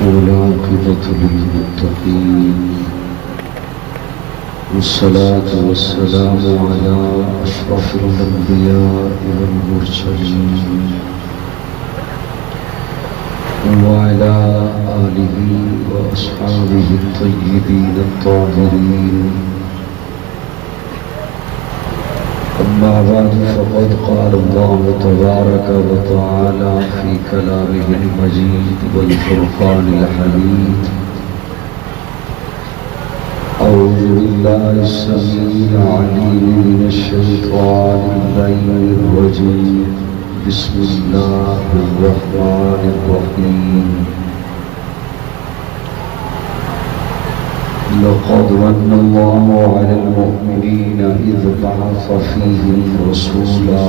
والعاقبة للمتقين والصلاة والسلام على أشرف الأنبياء والمرسلين وعلى آله وأصحابه الطيبين الطاهرين. أما بعد فقد قال الله تبارك وتعالى في كلامه المجيد والفرقان الحميد: أعوذ بالله السميع العليم من الشيطان اللعين الرجيم. بسم الله الرحمن الرحيم. لقد من الله على المؤمنين إذ بعث فيهم رسولا.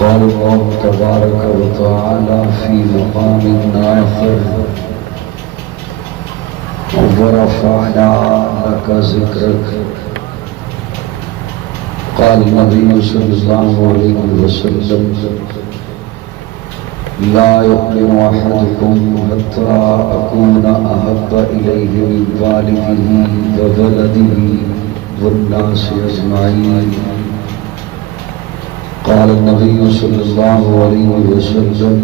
قال الله تبارك وتعالى في مقام آخر: ورفعنا لك ذكرك. قال النبي صلى الله عليه وسلم: لا يؤمن أحدكم حتى أكون أحب إليه من والده وولده والناس أجمعين. قال النبي صلى الله عليه وسلم: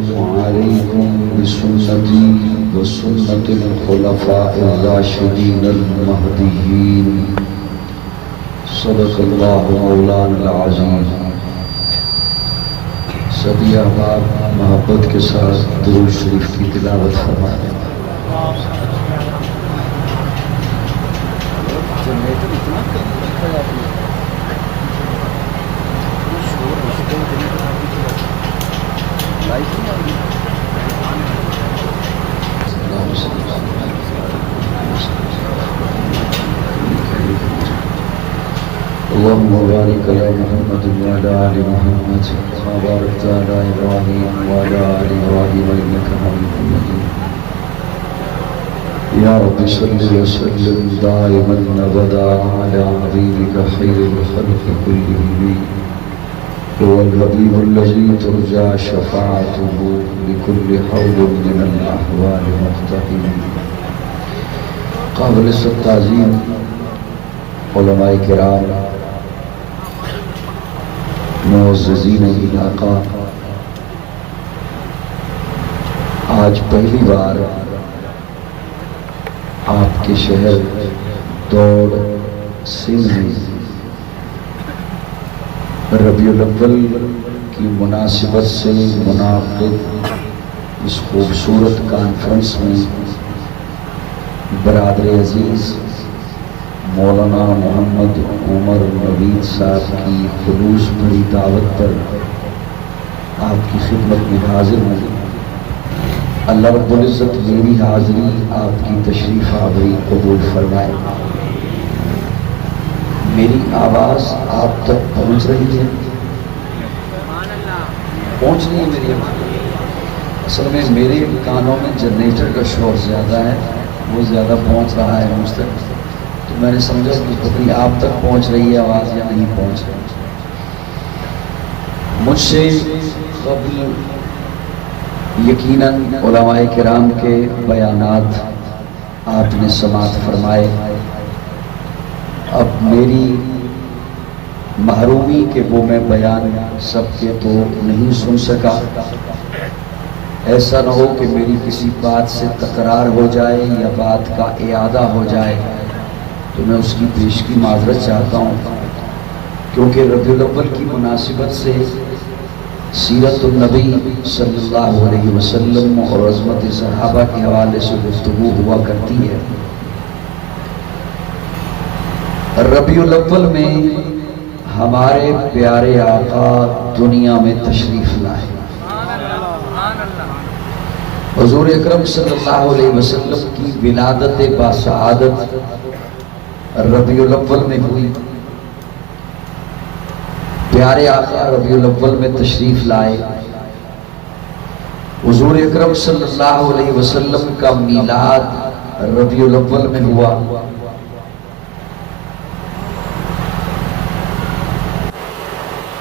عليكم بسنتي وسنة الخلفاء الراشدين المهديين. صدق الله مولانا العظیم. سبھی احباب محبت کے ساتھ درود شریف کی تلاوت فرمائیں. اللهم بارك على محمد وعلى آل محمد كما باركت على إبراهيم وعلى آل إبراهيم إنك حميد مجيد. يا رب صل وسلم دائما أبدا على حبيبك خير الخلق كلهم. هو الحبيب الذي ترجى شفاعته بكل حول من الأحوال مقتحم. قابل التعظیم علماء کرام، معززین علاقہ، آج پہلی بار آپ کے شہر دوڑ سندھ میں ربیع الاول کی مناسبت سے منعقد اس خوبصورت کانفرنس میں برادر عزیز مولانا محمد عمر نوید صاحب کی خلوص بھری دعوت پر آپ کی خدمت میں حاضر ہوں. اللہ رب العزت میری حاضری آپ کی تشریف آوری قبول فرمائے. میری آواز آپ تک پہنچ رہی ہے؟ پہنچ رہی ہے میری آواز؟ اصل میں میرے کانوں میں جنریٹر کا شور زیادہ ہے، وہ زیادہ پہنچ رہا ہے مجھ تک، تو میں نے سمجھا کہ پتہ نہیں آپ تک پہنچ رہی ہے آواز یا نہیں پہنچ رہی. مجھ سے قبل یقیناً علماء کرام کے بیانات آپ نے سماعت فرمائے. اب میری محرومی کہ وہ میں بیان سب کے تو نہیں سن سکا. ایسا نہ ہو کہ میری کسی بات سے تکرار ہو جائے یا بات کا اعادہ ہو جائے، تو میں اس کی پیش کی معذرت چاہتا ہوں. کیونکہ ربیع الاول کی مناسبت سے سیرت النبی صلی اللہ علیہ وسلم اور عظمت صحابہ کے حوالے سے گفتگو ہوا کرتی ہے. ربیع الاول میں ہمارے پیارے آقا دنیا میں تشریف لائے. حضور اکرم صلی اللہ علیہ وسلم کی ولادت باسعادت ربیع الاول میں ہوئی. پیارے آقا ربیع الاول میں تشریف لائے. حضور اکرم صلی اللہ علیہ وسلم کا میلاد ربیع الاول میں ہوا.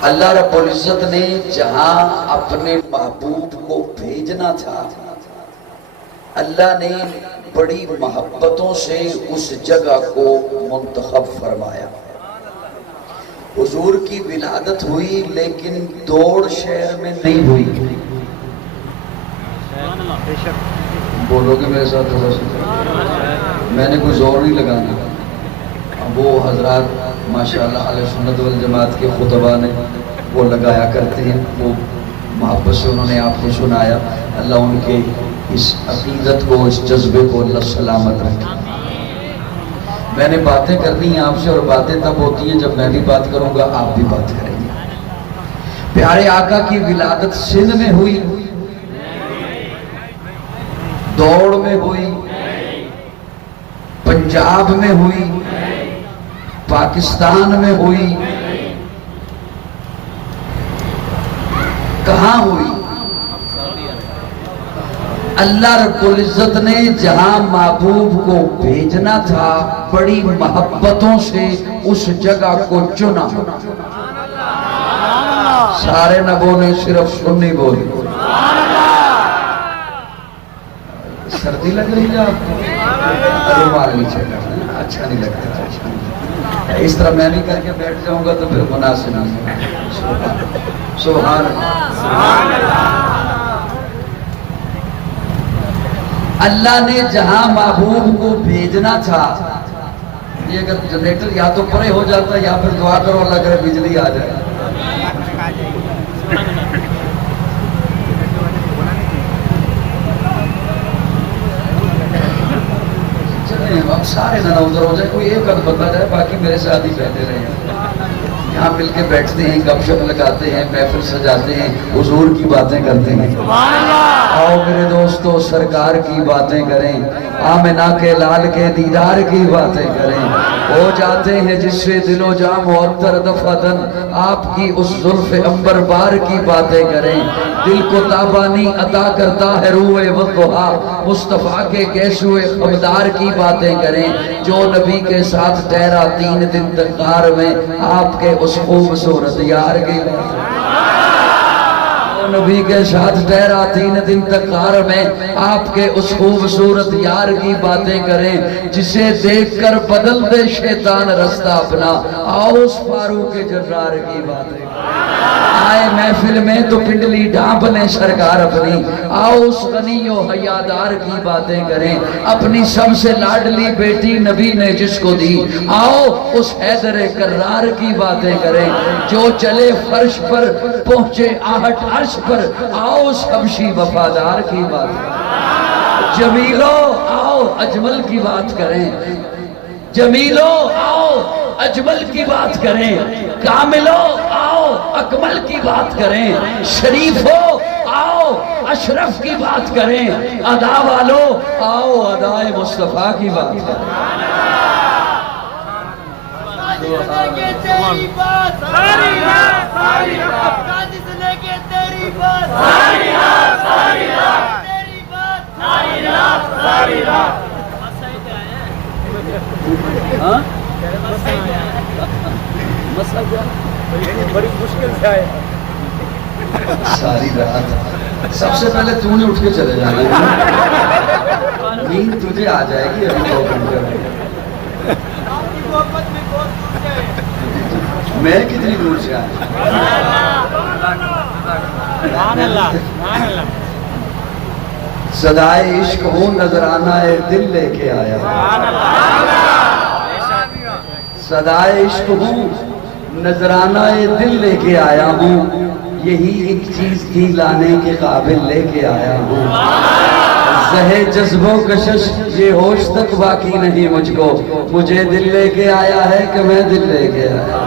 اللہ رب العزت نے جہاں اپنے محبوب کو بھیجنا تھا، اللہ نے بڑی محبتوں سے اس جگہ کو منتخب فرمایا۔ حضور کی ولادت ہوئی لیکن دوڑ شہر میں نہیں ہوئی۔ بولو گے میرے ساتھ تھوڑا سا؟ میں نے کوئی زور نہیں لگانا۔ وہ حضرات ماشاءاللہ اہل سنت والجماعت کے خطبہ نے وہ لگایا کرتے ہیں، وہ محبت سے انہوں نے آپ کو سنایا۔ اللہ ان کے اس عقیدت کو، اس جذبے کو اللہ سلامت رکھے۔ میں نے باتیں کرنی ہیں آپ سے، اور باتیں تب ہوتی ہیں جب میں بھی بات کروں گا، آپ بھی بات کریں گے۔ پیارے آقا کی ولادت سندھ میں ہوئی، دوڑ میں ہوئی، پنجاب میں ہوئی، پاکستان میں ہوئی، کہاں ہوئی؟ اللہ رب العزت نے جہاں محبوب کو بھیجنا تھا، بڑی محبتوں سے اس جگہ کو چنا۔ سارے نہ بولے، صرف سنی بولے۔ سردی لگ رہی ہے آپ کو؟ رومال نیچے کرنا اچھا نہیں لگتا۔ اس طرح میں بھی کر کے بیٹھ جاؤں گا تو پھر مناسب نہیں۔ سبحان اللہ۔ اللہ نے جہاں محبوب کو بھیجنا تھا، یہ اگر جنریٹر یا تو پرے ہو جاتا یا پھر دعا کرو اللہ کرے بجلی آ جائے۔ اب سارے نہ ادھر ہو جائے، کوئی ایک عدد بتا جائے، باقی میرے ساتھ ہی بیٹھے رہے۔ یہاں مل کے بیٹھتے ہیں، گپ شپ لگاتے ہیں، محفل سجاتے ہیں، حضور کی باتیں کرتے ہیں۔ آؤ میرے دوستو سرکار کی باتیں کریں، آمنہ کے لال کے دیدار کی باتیں کریں۔ ہو جاتے ہیں جس سے دل و جاں معطر دفعتاً، آپ کی اس زلف عنبر بار کی باتیں کریں۔ دل کو تابانی عطا کرتا ہے روح والضحا، مصطفیٰ کے گیسوئے خبدار کی باتیں کریں۔ جو نبی کے ساتھ ٹھہرا 3 دن تک غار میں، آپ کے اس خوبصورت یار کی باتیں کریں۔ نبی کے ساتھ ٹھہرا 3 دن تک غار میں، آپ کے اس خوبصورت یار کی باتیں کریں۔ جسے دیکھ کر بدل دے شیطان رستہ اپنا، آؤ اس فاروق جرار کی باتیں کریں۔ آئے محفل میں تو پنڈلی ڈھانپ لیں سرکار اپنی، آؤ اس غنی و حیادار کی باتیں کریں۔ اپنی سب سے لاڈلی بیٹی نبی نے جس کو دی، آؤ اس حیدر کرار کی باتیں کریں۔ جو چلے فرش پر پہنچے آہٹ عرش پر، آؤ اس حبشی وفادار کی باتیں کریں۔ جمیلو آؤ اجمل کی بات کریں، جمیلو آؤ اجمل کی بات کریں، کاملو آؤ اکمل کی بات کریں، شریفو آؤ اشرف کی بات کریں، ادا والو آؤ ادائے مصطفیٰ کی بات کریں۔ بڑی مشکل سے آئے ساری رات سب سے پہلے تو نے اٹھ کے چلے جانا ہے، نیند تجھے آ جائے گی ابھی 2 گھنٹے میں کتنی دور سے آیا۔ صدائے عشق ہوں نظرانہ دل لے کے آیا، صدائے عشق ہوں نظرانہ دل لے کے آیا ہوں، یہی ایک چیز تھی لانے کے قابل لے کے آیا ہوں۔ زہے جذب و کشش یہ ہوش تک باقی نہیں مجھ کو، مجھے دل لے کے آیا ہے کہ میں دل لے کے آیا۔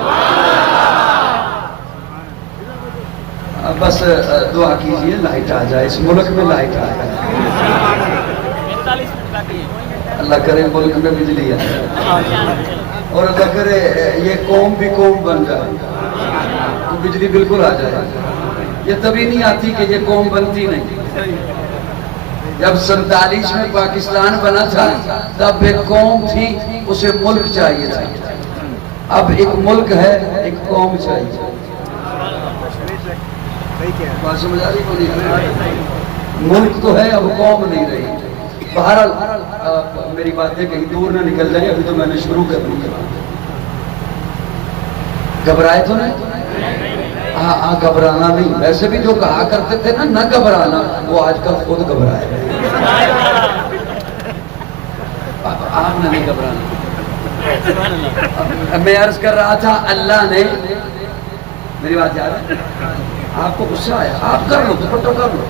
بس دعا کیجئے لائٹ آ جائے، اس ملک میں لائٹ آ جائے، اللہ کرے ملک میں بجلی آ جائے، اور اللہ کرے یہ قوم بھی قوم بن جائے، تو بجلی بالکل آ جائے۔ یہ تبھی نہیں آتی کہ یہ قوم بنتی نہیں۔ جب 47 میں پاکستان بنا تھا تب ایک قوم تھی، اسے ملک چاہیے تھا۔ اب ایک ملک ہے، ایک قوم چاہیے۔ بات سمجھ آ رہی کو نہیں؟ ملک تو ہے اب قوم نہیں رہی. بہرحال میری باتیں کہیں دور نہ نکل جائیں, ابھی تو میں نے شروع کر دی. گھبرائے تو نہیں؟ ہاں گھبرانا نہیں. ویسے بھی جو کہا کرتے تھے نا نہ گھبرانا, وہ آج کل خود گھبرائے. آپ نے نہیں گھبرانا. میں عرض کر رہا تھا اللہ نے, میری بات یاد ہے, آپ کو غصہ آیا آپ کر لو دوپٹہ کر لو,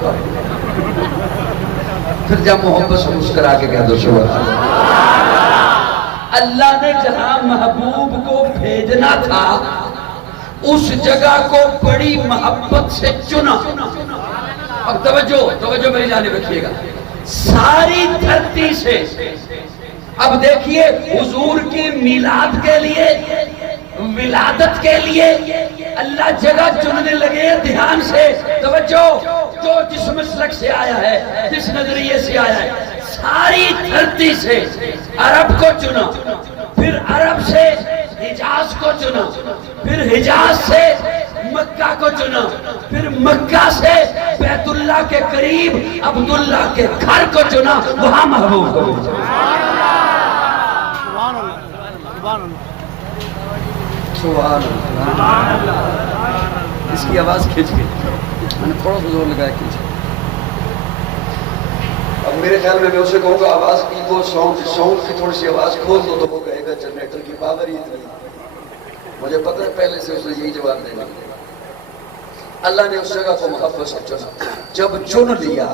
پھر جب محبت سے مسکرا کے کہہ دو سبحان اللہ. اللہ نے جہاں محبوب کو بھیجنا تھا اس جگہ کو بڑی محبت سے چنا. اب توجہ میری جانب رکھیے گا. ساری دھرتی سے اب دیکھیے حضور کی میلاد کے لیے, ولادت کے لیے اللہ جگہ چننے لگے. دھیان سے توجہ, جو جس مسلک سے آیا ہے, جس نظریے سے آیا ہے, ساری دھرتی سے عرب کو چنا, پھر عرب سے حجاز کو چنا, پھر حجاز سے مکہ کو چنا, پھر مکہ سے بیت اللہ کے قریب عبداللہ کے گھر کو چنا, وہاں محبوب کو چنا. سبحان اللہ. اس کی آواز کھینچ کے میں نے تھوڑا سا زور لگایا کھینچ. اب میرے خیال میں اسے کہوں گا آواز کی کو ساؤنڈ کی تھوڑی سی آواز کھول دو, تو وہ کہے گا جنریٹر کی پاور ہی اتنی. مجھے پتہ ہے پہلے سے اس نے یہی جواب دینا. اللہ نے اس جگہ کو محبت سے چنا. جب چن لیا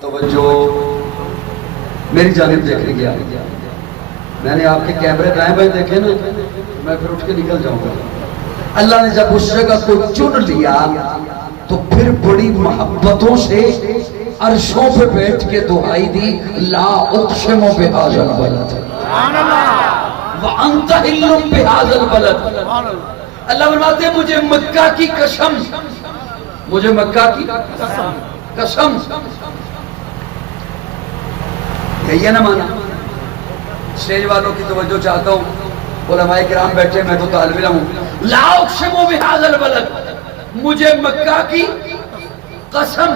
تو وہ جو میری جانب دیکھنے گیا, میں نے آپ کے کیمرے دائیں بائیں دیکھے نا, میں پھر اٹھ کے نکل جاؤں گا. اللہ نے جب اس جگہ کو چن لیا تو پھر بڑی محبتوں سے عرشوں پہ بیٹھ کے دعائی دی, لا اقسم بہذا البلد وانت حل بہذا البلد. اللہ فرماتے ہیں مجھے مکہ کی قسم, مجھے مکہ کی قسم. یہی ہے نا مانا. اسٹیج والوں کی توجہ چاہتا ہوں, علماء کرام بیٹھے, میں تو طالب علم ہوں. لا اقسم بہذا البلد, مجھے مکہ کی قسم.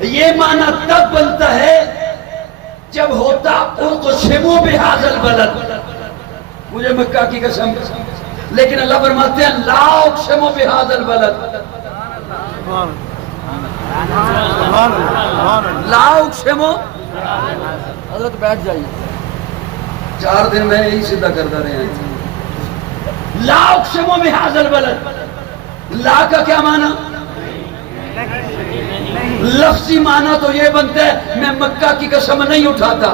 یہ معنی تب بنتا ہے جب ہوتا اقسم بہذا البلد, مجھے مکہ کی قسم. لیکن اللہ فرماتے ہیں لا اقسم بہذا البلد, لا اقسم. حضرت بیٹھ جائیے, 4 دن میں یہی سیدھا کرتا رہے ہیں. لا اقسم بہذا البلد, لا کا کیا معنی؟ لفظی معنی تو یہ بنتا ہے میں مکہ کی قسم نہیں اٹھاتا.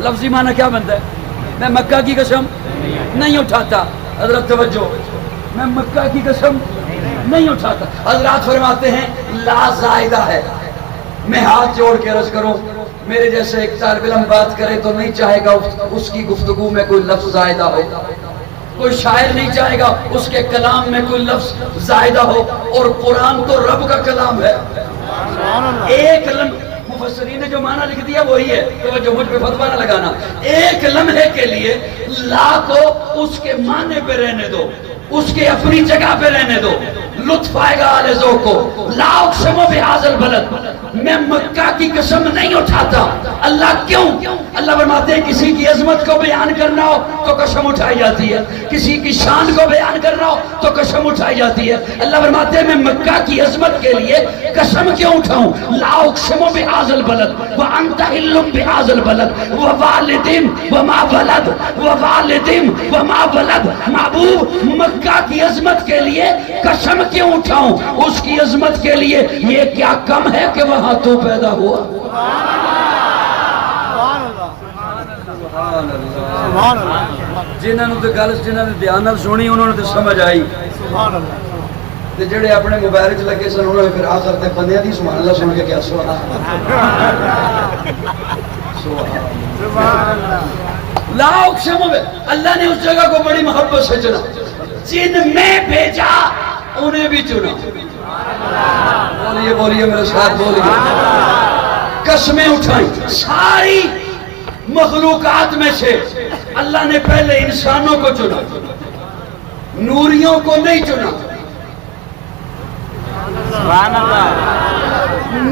لفظی معنی کیا بنتا ہے؟ میں مکہ کی قسم نہیں اٹھاتا. حضرت توجہ, میں مکہ کی قسم نہیں اٹھاتا. حضرات فرماتے ہیں لا زائدہ ہے. میں ہاتھ جوڑ کے عرض کروں, میرے جیسے ایک طالب علم بات کرے تو نہیں چاہے گا اس کی گفتگو میں کوئی لفظ زائدہ ہو, کوئی شاعر نہیں چاہے گا اس کے کلام میں کوئی لفظ زائدہ ہو. اور قرآن تو رب کا کلام ہے. ایک مفسرین نے جو معنی لکھ دیا وہی ہے, تو جو مجھ پہ فتویٰ نہ لگانا. ایک لمحے کے لیے لا کو اس کے معنی پہ رہنے دو, اس کے اپنی جگہ پہ رہنے دو, لطف آئے گا آل ذوق کو. لا اقسم بہذا البلد, میں مکہ کی قسم نہیں اٹھاتا. اللہ کیوں؟ اللہ فرماتے ہیں کسی کی عظمت کو بیان کرنا ہو تو قسم اٹھائی جاتی ہے, کسی کی شان کو بیان کرنا ہو تو قسم اٹھائی جاتی ہے. اللہ فرماتے ہیں میں مکہ کی عظمت کے لیے قسم کیوں اٹھاؤں؟ لا اقسم بہذا البلد وانت حل بہذا البلد ووالد وما ولد ووالد وما ولد. محبوب مکہ کی عظمت کے لیے قسم کیوں اٹھاؤں؟ اس کی عظمت کے لیے یہ کیا کم ہے کہ وہاں تو پیدا ہوا. جنہوں نے گل جنہوں نے دھیان نال سنی انہوں نے تو سمجھ آئی. جڑے اپنے موبائل چ لگے سن انہوں نے پھر آخر تے بندیاں دی سبحان اللہ سن کے کیا سبحان اللہ. لا اقسم, اللہ نے اس جگہ کو بڑی محبت سے چنا. جن میں بھیجا انہیں بھی چنا. بولیے بولیے میرے ساتھ بولیے. قسمیں اٹھائیں ساری مخلوقات میں سے. اللہ نے پہلے انسانوں کو چنا, نوریوں کو نہیں چنا.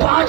5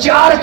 4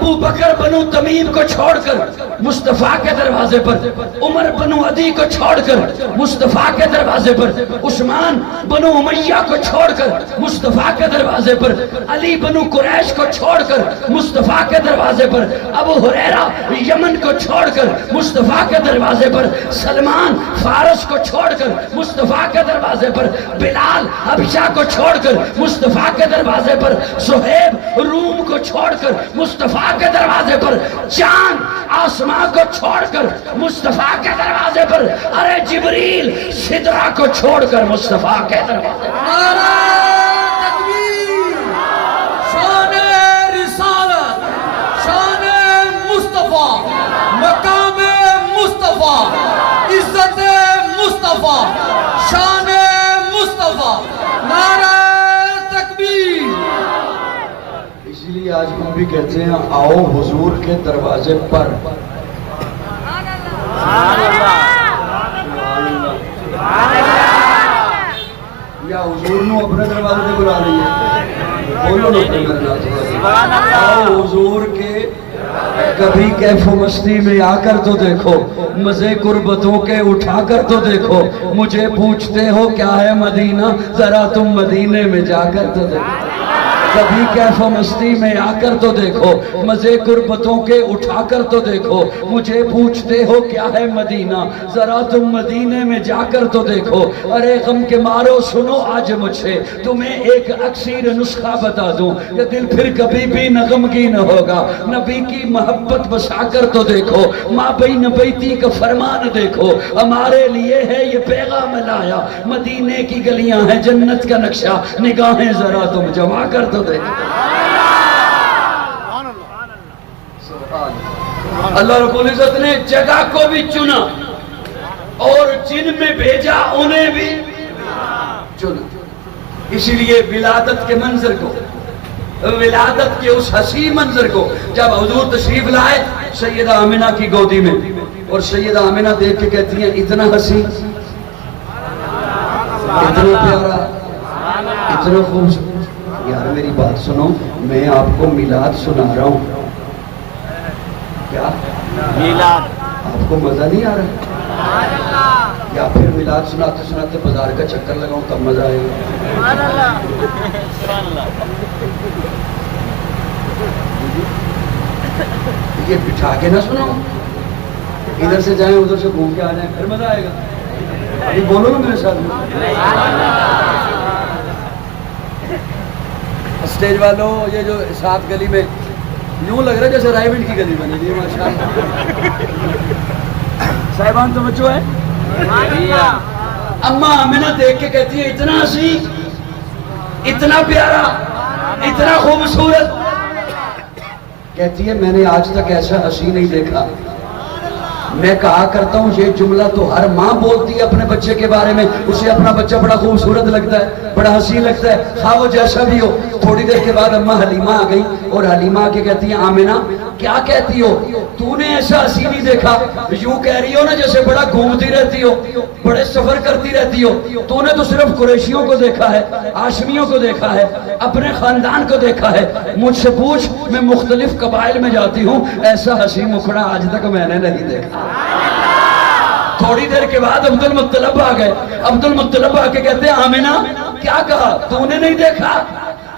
ابو بکر بنو تمیم کو چھوڑ کر مصطفیٰ کے دروازے پر، عمر بنو عدی کو چھوڑ کر مصطفیٰ کے دروازے پر، عثمان بنو امیہ کو چھوڑ کر مصطفیٰ کے دروازے پر، علی بنو قریش کو چھوڑ کر مصطفیٰ کے دروازے پر، ابو ہریرہ یمن کو چھوڑ کر مصطفیٰ کے دروازے پر، سلمان فارس کو چھوڑ کر مصطفیٰ کے دروازے پر، بلال حبشہ کو چھوڑ کر مصطفیٰ کے دروازے پر، صہیب روم کو چھوڑ کر مصطفیٰ کے دروازے پر، چاند آسمان کو چھوڑ کر مصطفیٰ کے دروازے پر، ارے جبریل سدرہ کو چھوڑ کر مصطفیٰ کے دروازے پر۔ نعرہ تکبیر، شان رسالت، شان مصطفیٰ، مقام مصطفیٰ، عزت مصطفیٰ، شان مصطفیٰ، نعرہ تکبیر۔ اسی لیے آج ہم بھی کہتے ہیں آؤ حضور کے دروازے پر۔ یا حضور نو اپنے دروازے سے بلا لئیے، بولو نو اپنے دروازے سے، آؤ حضور کے کبھی کیف و مستی میں آ کر تو دیکھو، مزے قربتوں کے اٹھا کر تو دیکھو، مجھے پوچھتے ہو کیا ہے مدینہ، ذرا تم مدینے میں جا کر تو دیکھو، کبھی کیف و مستی میں آ کر تو دیکھو، مزے قربتوں کے اٹھا کر تو دیکھو، مجھے پوچھتے ہو کیا ہے مدینہ، ذرا تم مدینے میں جا کر تو دیکھو، ارے غم کے مارو سنو آج مجھ سے، تمہیں ایک اکسیر نسخہ بتا دوں، یہ دل پھر کبھی بھی نہ غمگین ہوگا، نبی کی محبت بسا کر تو دیکھو، ماں بین بیتی کا فرمان دیکھو، ہمارے لیے ہے یہ پیغام لایا، مدینے کی گلیاں ہیں جنت کا نقشہ، نگاہیں ذرا تم جما کر تو دیکھو۔ اللہ رب العزت نے جگہ کو بھی چنا اور جن میں بھیجا انہیں بھی چنا، اسی لیے ولادت کے منظر کو، ولادت کے اس حسی منظر کو جب حضور تشریف لائے سیدہ آمنہ کی گودی میں، اور سیدہ آمنہ دیکھ کے کہتی ہیں اتنا حسی، اتنا پیارا، اتنا خوبصورت۔ یار میری بات سنو، میں آپ کو میلاد سنا رہا ہوں، کیا میلاد آپ کو مزہ نہیں آ رہا؟ یا پھر میلاد سناتے سناتے بازار کا چکر لگاؤں تب مزہ آئے گا؟ یہ بٹھا کے نہ سنو، ادھر سے جائیں ادھر سے گھوم کے آ جائیں پھر مزہ آئے گا۔ ابھی بولو نا میرے ساتھ میں، اسٹیج والوں یہ جو ساتھ گلی میں یوں لگ رہا ہے جیسے رائے بنڈ کی گلی بنی دی ماشاءاللہ۔ صاحبان توجہ ہے؟ اماں آمنہ دیکھ کے کہتی ہے اتنا حسی، اتنا پیارا، اتنا خوبصورت، کہتی ہے میں نے آج تک ایسا حسی نہیں دیکھا۔ میں کہا کرتا ہوں یہ جملہ تو ہر ماں بولتی ہے اپنے بچے کے بارے میں، اسے اپنا بچہ بڑا خوبصورت لگتا ہے، بڑا حسین لگتا ہے، خواہ وہ جیسا بھی ہو۔ تھوڑی دیر کے بعد اماں حلیمہ آ گئی اور حلیمہ آ کے کہتی ہیں آمنہ کیا کہتی ہو، تو نے ایسا حسین نہیں دیکھا، یوں کہہ رہی ہو نا جیسے بڑا گھومتی رہتی ہو، بڑے سفر کرتی رہتی ہو، تو نے تو صرف قریشیوں کو دیکھا ہے، ہاشمیوں کو دیکھا ہے، اپنے خاندان کو دیکھا ہے، مجھ سے پوچھ میں مختلف قبائل میں جاتی ہوں، ایسا حسین مکھڑا آج تک میں نے نہیں دیکھا۔ تھوڑی دیر کے بعد عبد المطلب آ گئے، عبد المطلب آ کے کہتے ہیں آمنہ کیا کہا، تو نے نہیں دیکھا؟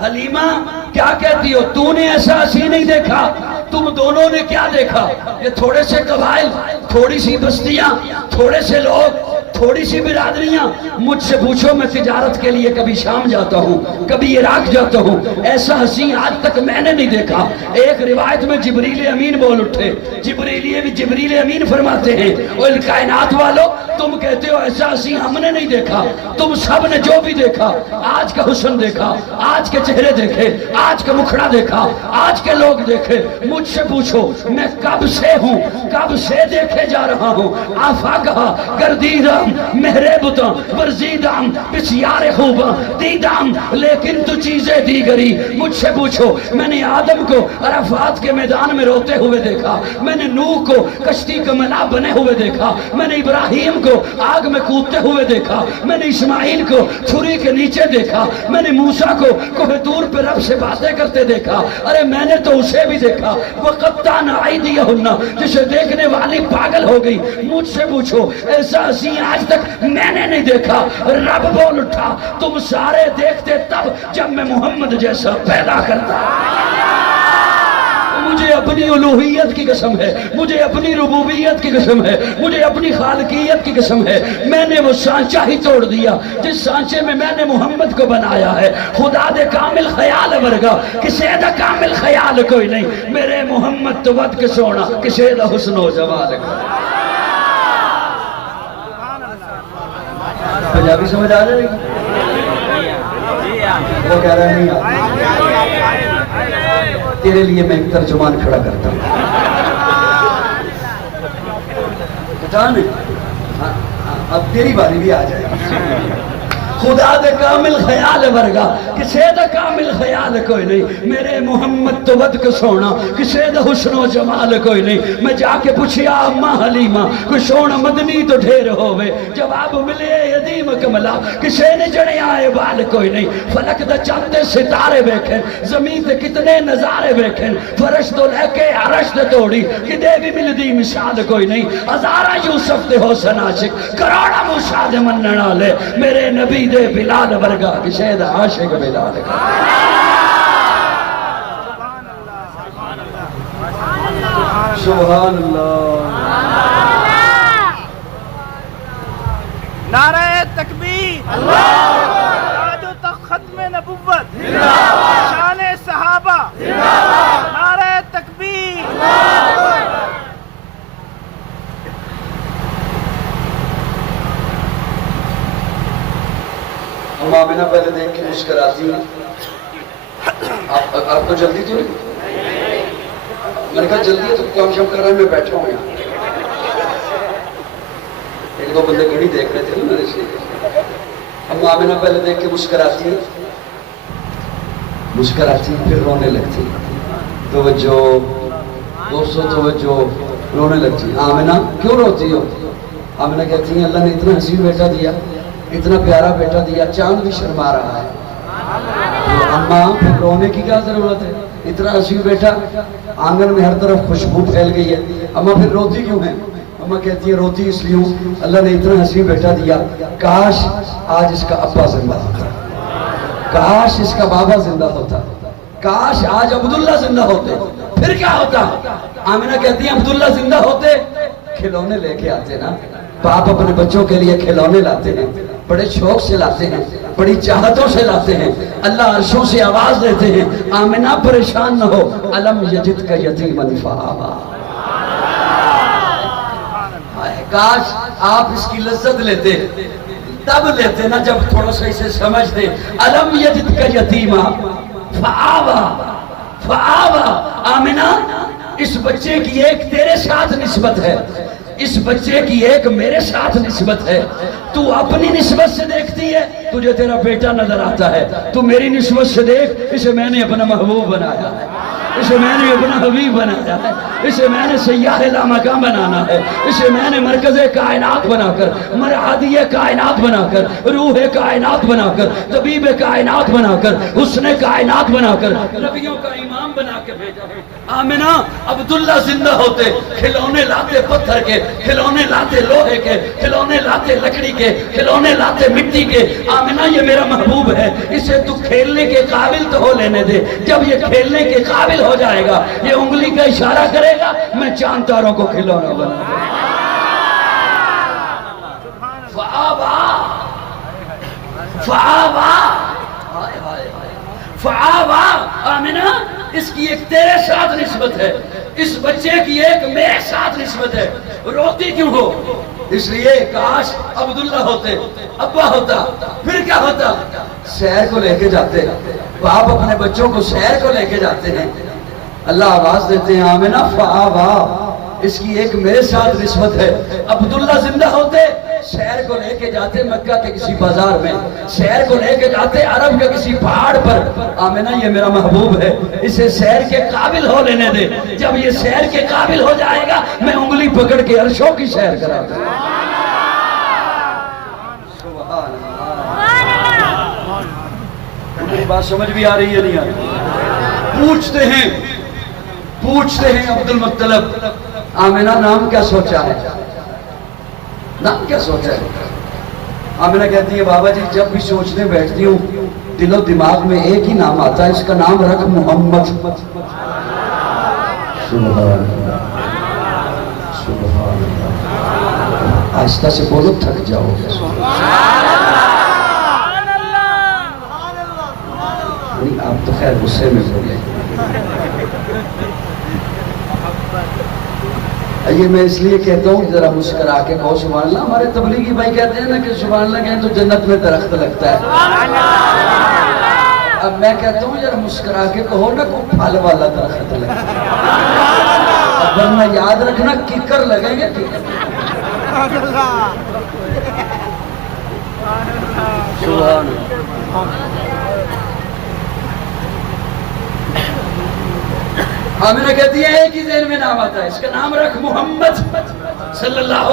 حلیمہ کیا کہتی ہو، تو نے ایسا حسین نہیں دیکھا، تم دونوں نے کیا دیکھا؟ یہ تھوڑے سے قبائل، تھوڑی سی بستیاں، تھوڑے سے لوگ، تھوڑی سی برادریاں، مجھ سے پوچھو میں تجارت کے لیے کبھی شام جاتا ہوں، کبھی عراق جاتا ہوں، ایسا حسین آج تک میں نے نہیں دیکھا۔ ایک روایت میں جبریل امین بول اٹھے، جبریل امین فرماتے ہیں او کائنات والو تم کہتے ہو ایسا حسین ہم نے نہیں دیکھا، تم سب نے جو بھی دیکھا، آج کا حسن دیکھا، آج کے چہرے دیکھے، آج کا مکھڑا دیکھا، آج کے لوگ دیکھے، مجھ سے پوچھو میں کب سے ہوں، کب سے دیکھے جا رہا ہوں، آفاقہ گردیدم مہرے بتاں ورزیدم بسیار خوباں دیدم لیکن تو چیزیں دیگری۔ مجھ سے پوچھو میں نے آدم کو عرفات کے میدان میں روتے ہوئے دیکھا، میں نے نوح کو کشتی کا ملا بنے ہوئے دیکھا، میں نے ابراہیم کو آگ میں کودتے ہوئے دیکھا، میں نے اسماعیل کو چھری کے نیچے دیکھا، میں نے موسیٰ کو کوہ طور پہ رب سے باتیں کرتے دیکھا، ارے میں نے تو اسے بھی دیکھا، وَقَطَّعْنَ أَيْدِيَهُنَّ، جسے دیکھنے والی پاگل ہو گئی۔ مجھ سے پوچھو ایسا ہنسی آج تک میں نے نہیں دیکھا۔ رب بول اٹھا تم سارے دیکھتے تب جب میں محمد جیسا پیدا کرتا۔ مجھے اپنی الوہیت کی قسم ہے، مجھے اپنی ربوبیت کی قسم ہے، مجھے اپنی خالقیت کی قسم ہے، میں نے وہ سانچہ ہی توڑ دیا جس سانچے میں میں نے محمد کو بنایا ہے۔ خدا دے کامل خیال ورگا کسے دا کامل خیال کوئی نہیں، میرے محمد تو ود کے سونا کسے دا حسن و جمال کا۔ پنجابی سمجھ آ رہے ہیں؟ وہ کہہ رہا ہے نہیں آتا، تیرے لیے میں ایک ترجمان کھڑا کرتا ہوں۔ اب تیری باری بھی آ جائے گی۔ خدا دے کامل خیال ورگا کسے دا کامل خیال کوئی نہیں، میرے محمد تو ود کو سونا کسے دا حسن و جمال کوئی نہیں۔ میں جا کے پوچھیا اماں حلیمہ کوئی سونا مدنی تو ڈھیر ہوئے، جواب ملے یدیم کملا کسے نے جڑے آئے بال کوئی نہیں۔ فلک دا چاہتے ستارے بیکھیں، زمین تے کتنے نظارے بیکھیں، فرش تو لے کے عرش تے توڑی کدے بھی مل دی مثال کوئی نہیں۔ ہزارہ یوسف تے حسن عاشق، کروڑا موسیٰ دے مننا لے، میرے نبی دے بلال ورگا کسے دا عاشق بلال کا۔ سبحان اللہ، نعرہ تکبیر، تاج و تخت ختم نبوت، شان صحابہ، نعرہ تکبیر۔ ہم آمینہ پہلے دیکھ کے مسکراتی ہیں۔ آپ کو جلدی تو نہیں؟ میں نے کہا جلدی ہے تو کام شام کر رہے ہیں، میں بیٹھا ہوں یہاں۔ ایک دو بندے گھڑی دیکھ رہے تھے نا میرے سے۔ ہم آمینہ پہلے دیکھ کے مسکراتی ہیں، مسکراتی ہیں پھر رونے لگتی ہیں۔ توجہ دوستو، توجہ، رونے لگتی ہیں۔ آمینہ کیوں روتی ہو؟ آمینہ کہتی ہیں اللہ نے اتنا حسین بیٹا دیا، اتنا پیارا بیٹا دیا، چاند بھی شرما رہا ہے۔ اماں پھر رونے کی کیا ضرورت ہے؟ اتنا حسین بیٹا، آنگن میں ہر طرف خوشبو پھیل گئی ہے، اماں پھر روتی کیوں ہیں؟ اماں کہتی ہے روتی اس لیے ہوں اللہ نے اتنا حسین بیٹا دیا، کاش آج اس کا ابا زندہ ہوتا، کاش اس کا بابا زندہ ہوتا، کاش آج عبداللہ زندہ ہوتے، پھر کیا ہوتا؟ آمینہ کہتی ہیں عبداللہ زندہ ہوتے کھلونے لے کے آتے نا، باپ اپنے بچوں کے لیے کھلونے لاتے ہیں، بڑے شوق سے لاتے ہیں، بڑی چاہتوں سے لاتے ہیں، اللہ عرشوں سے آواز دیتے ہیں آمنہ پریشان نہ ہو، علم یجد کا یتیما فآویٰ۔ کاش آپ اس کی لذت لیتے، تب لیتے نا جب تھوڑا سا اسے سمجھتے، علم یجد کا یتیما فآویٰ، فآویٰ۔ آمنہ اس بچے کی ایک تیرے ساتھ نسبت ہے، اس بچے کی ایک میرے ساتھ نسبت ہے، تو اپنی نسبت سے دیکھتی ہے تجھے تیرا بیٹا نظر آتا ہے، تو میری نسبت سے دیکھ اسے میں نے اپنا محبوب بنایا ہے، اسے میں نے اپنا حبیب بنایا ہے، اسے میں نے سیاح لامکان بنانا ہے، اسے میں نے مرکز کائنات بنا کر، مرعدی کائنات بنا کر، روح کائنات بنا کر، طبیب کائنات بنا کر، حسن کائنات بنا کر، نبیوں کا امام بنا کے بھیجا ہے۔ آمنہ عبداللہ زندہ ہوتے کھلونے لاتے پتھر کے، کھلونے لاتے لوہے کے، کھلونے لاتے لکڑی کے، کھلونے لاتے مٹی کے۔ آمنہ یہ میرا محبوب ہے، اسے تو کھیلنے کے قابل تو ہو لینے دے، جب یہ کھیلنے کے قابل ہو جائے گا یہ انگلی کا اشارہ کرے گا میں چاند تاروں کو کھلونا بنا دوں۔ فآویٰ، فآویٰ، فآویٰ۔ آمنہ اس کی ایک تیرے ساتھ نسبت ہے، اس بچے کی ایک میرے ساتھ نسبت ہے، روتی کیوں ہو؟ اس لیے کاش عبداللہ ہوتے، ابا ہوتا، پھر کیا ہوتا؟ سیر کو لے کے جاتے، باپ اپنے بچوں کو سیر کو لے کے جاتے ہیں، اللہ آواز دیتے ہیں آمنہ فآویٰ، اس کی ایک میرے ساتھ نسبت ہے۔ عبداللہ زندہ ہوتے سیر کو لے کے جاتے مکہ کے کسی بازار میں، سیر کو لے کے جاتے عرب کے کسی پہاڑ پر، آمنہ یہ میرا محبوب ہے، اسے سیر کے قابل ہو لینے دے، جب یہ سیر کے قابل ہو جائے گا میں انگلی پکڑ کے عرشوں کی سیر کرا دوں۔ بات سمجھ بھی آ رہی ہے نہیں آ رہی؟ پوچھتے ہیں عبد المطلب آمنہ نام کیا سوچا ہے؟ نام کیا سوچا ہے؟ آمنہ کہتی ہے بابا جی جب بھی سوچنے بیٹھتی ہوں دل و دماغ میں ایک ہی نام آتا ہے، اس کا نام رکھ محمد۔ سبحان اللہ سبحان اللہ، آہستہ سے بولو تھک جاؤ گے۔ نہیں آپ تو خیر غصے میں بولے۔ یہ میں اس لیے کہتا ہوں ذرا مسکرا کے کہو سبحان اللہ۔ ہمارے تبلیغی بھائی کہتے ہیں نا کہ سبحان اللہ کہیں تو جنت میں درخت لگتا ہے۔ اب میں کہتا ہوں ذرا مسکرا کے کہو نا کوئی پھل والا درخت لگتا ہے، ورنہ یاد رکھنا ککر لگیں گے۔ سبحان اللہ۔ آمنہ کہتی ہے ایک ہی ذہن میں نام آتا ہے، اس کا نام رکھ محمد صلی اللہ۔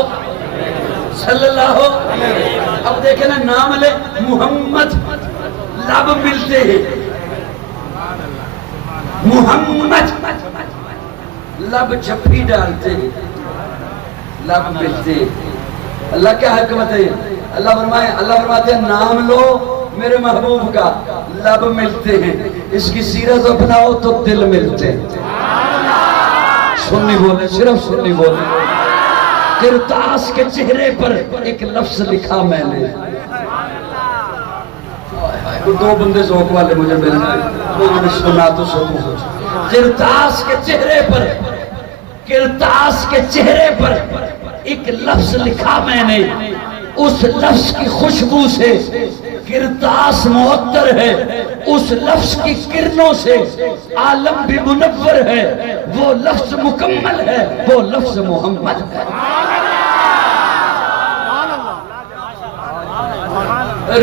اب دیکھیں نا نام لے محمد، لب ملتے ہیں، محمد لب جھپی ڈالتے ہیں، لب ملتے ہیں۔ اللہ کیا حکمت ہے؟ اللہ فرماتے ہیں نام لو میرے محبوب کا، لب ملتے ہیں، اس کی سیرت اپناؤ تو دل ملتے ہیں۔ سنی بولے، صرف سنی بولے۔ کرتاس کے چہرے پر ایک لفظ لکھا میں نے، دو بندے ذوق والے مجھے مل جائے، انہوں نے سنا تو سکوں۔ کرتاس کے چہرے پر ایک لفظ لکھا میں نے، اس لفظ کی خوشبو سے کرتاس معطر ہے، اس لفظ کی کرنوں سے عالم بھی منور ہے، وہ لفظ مکمل ہے، وہ لفظ محمد ہے۔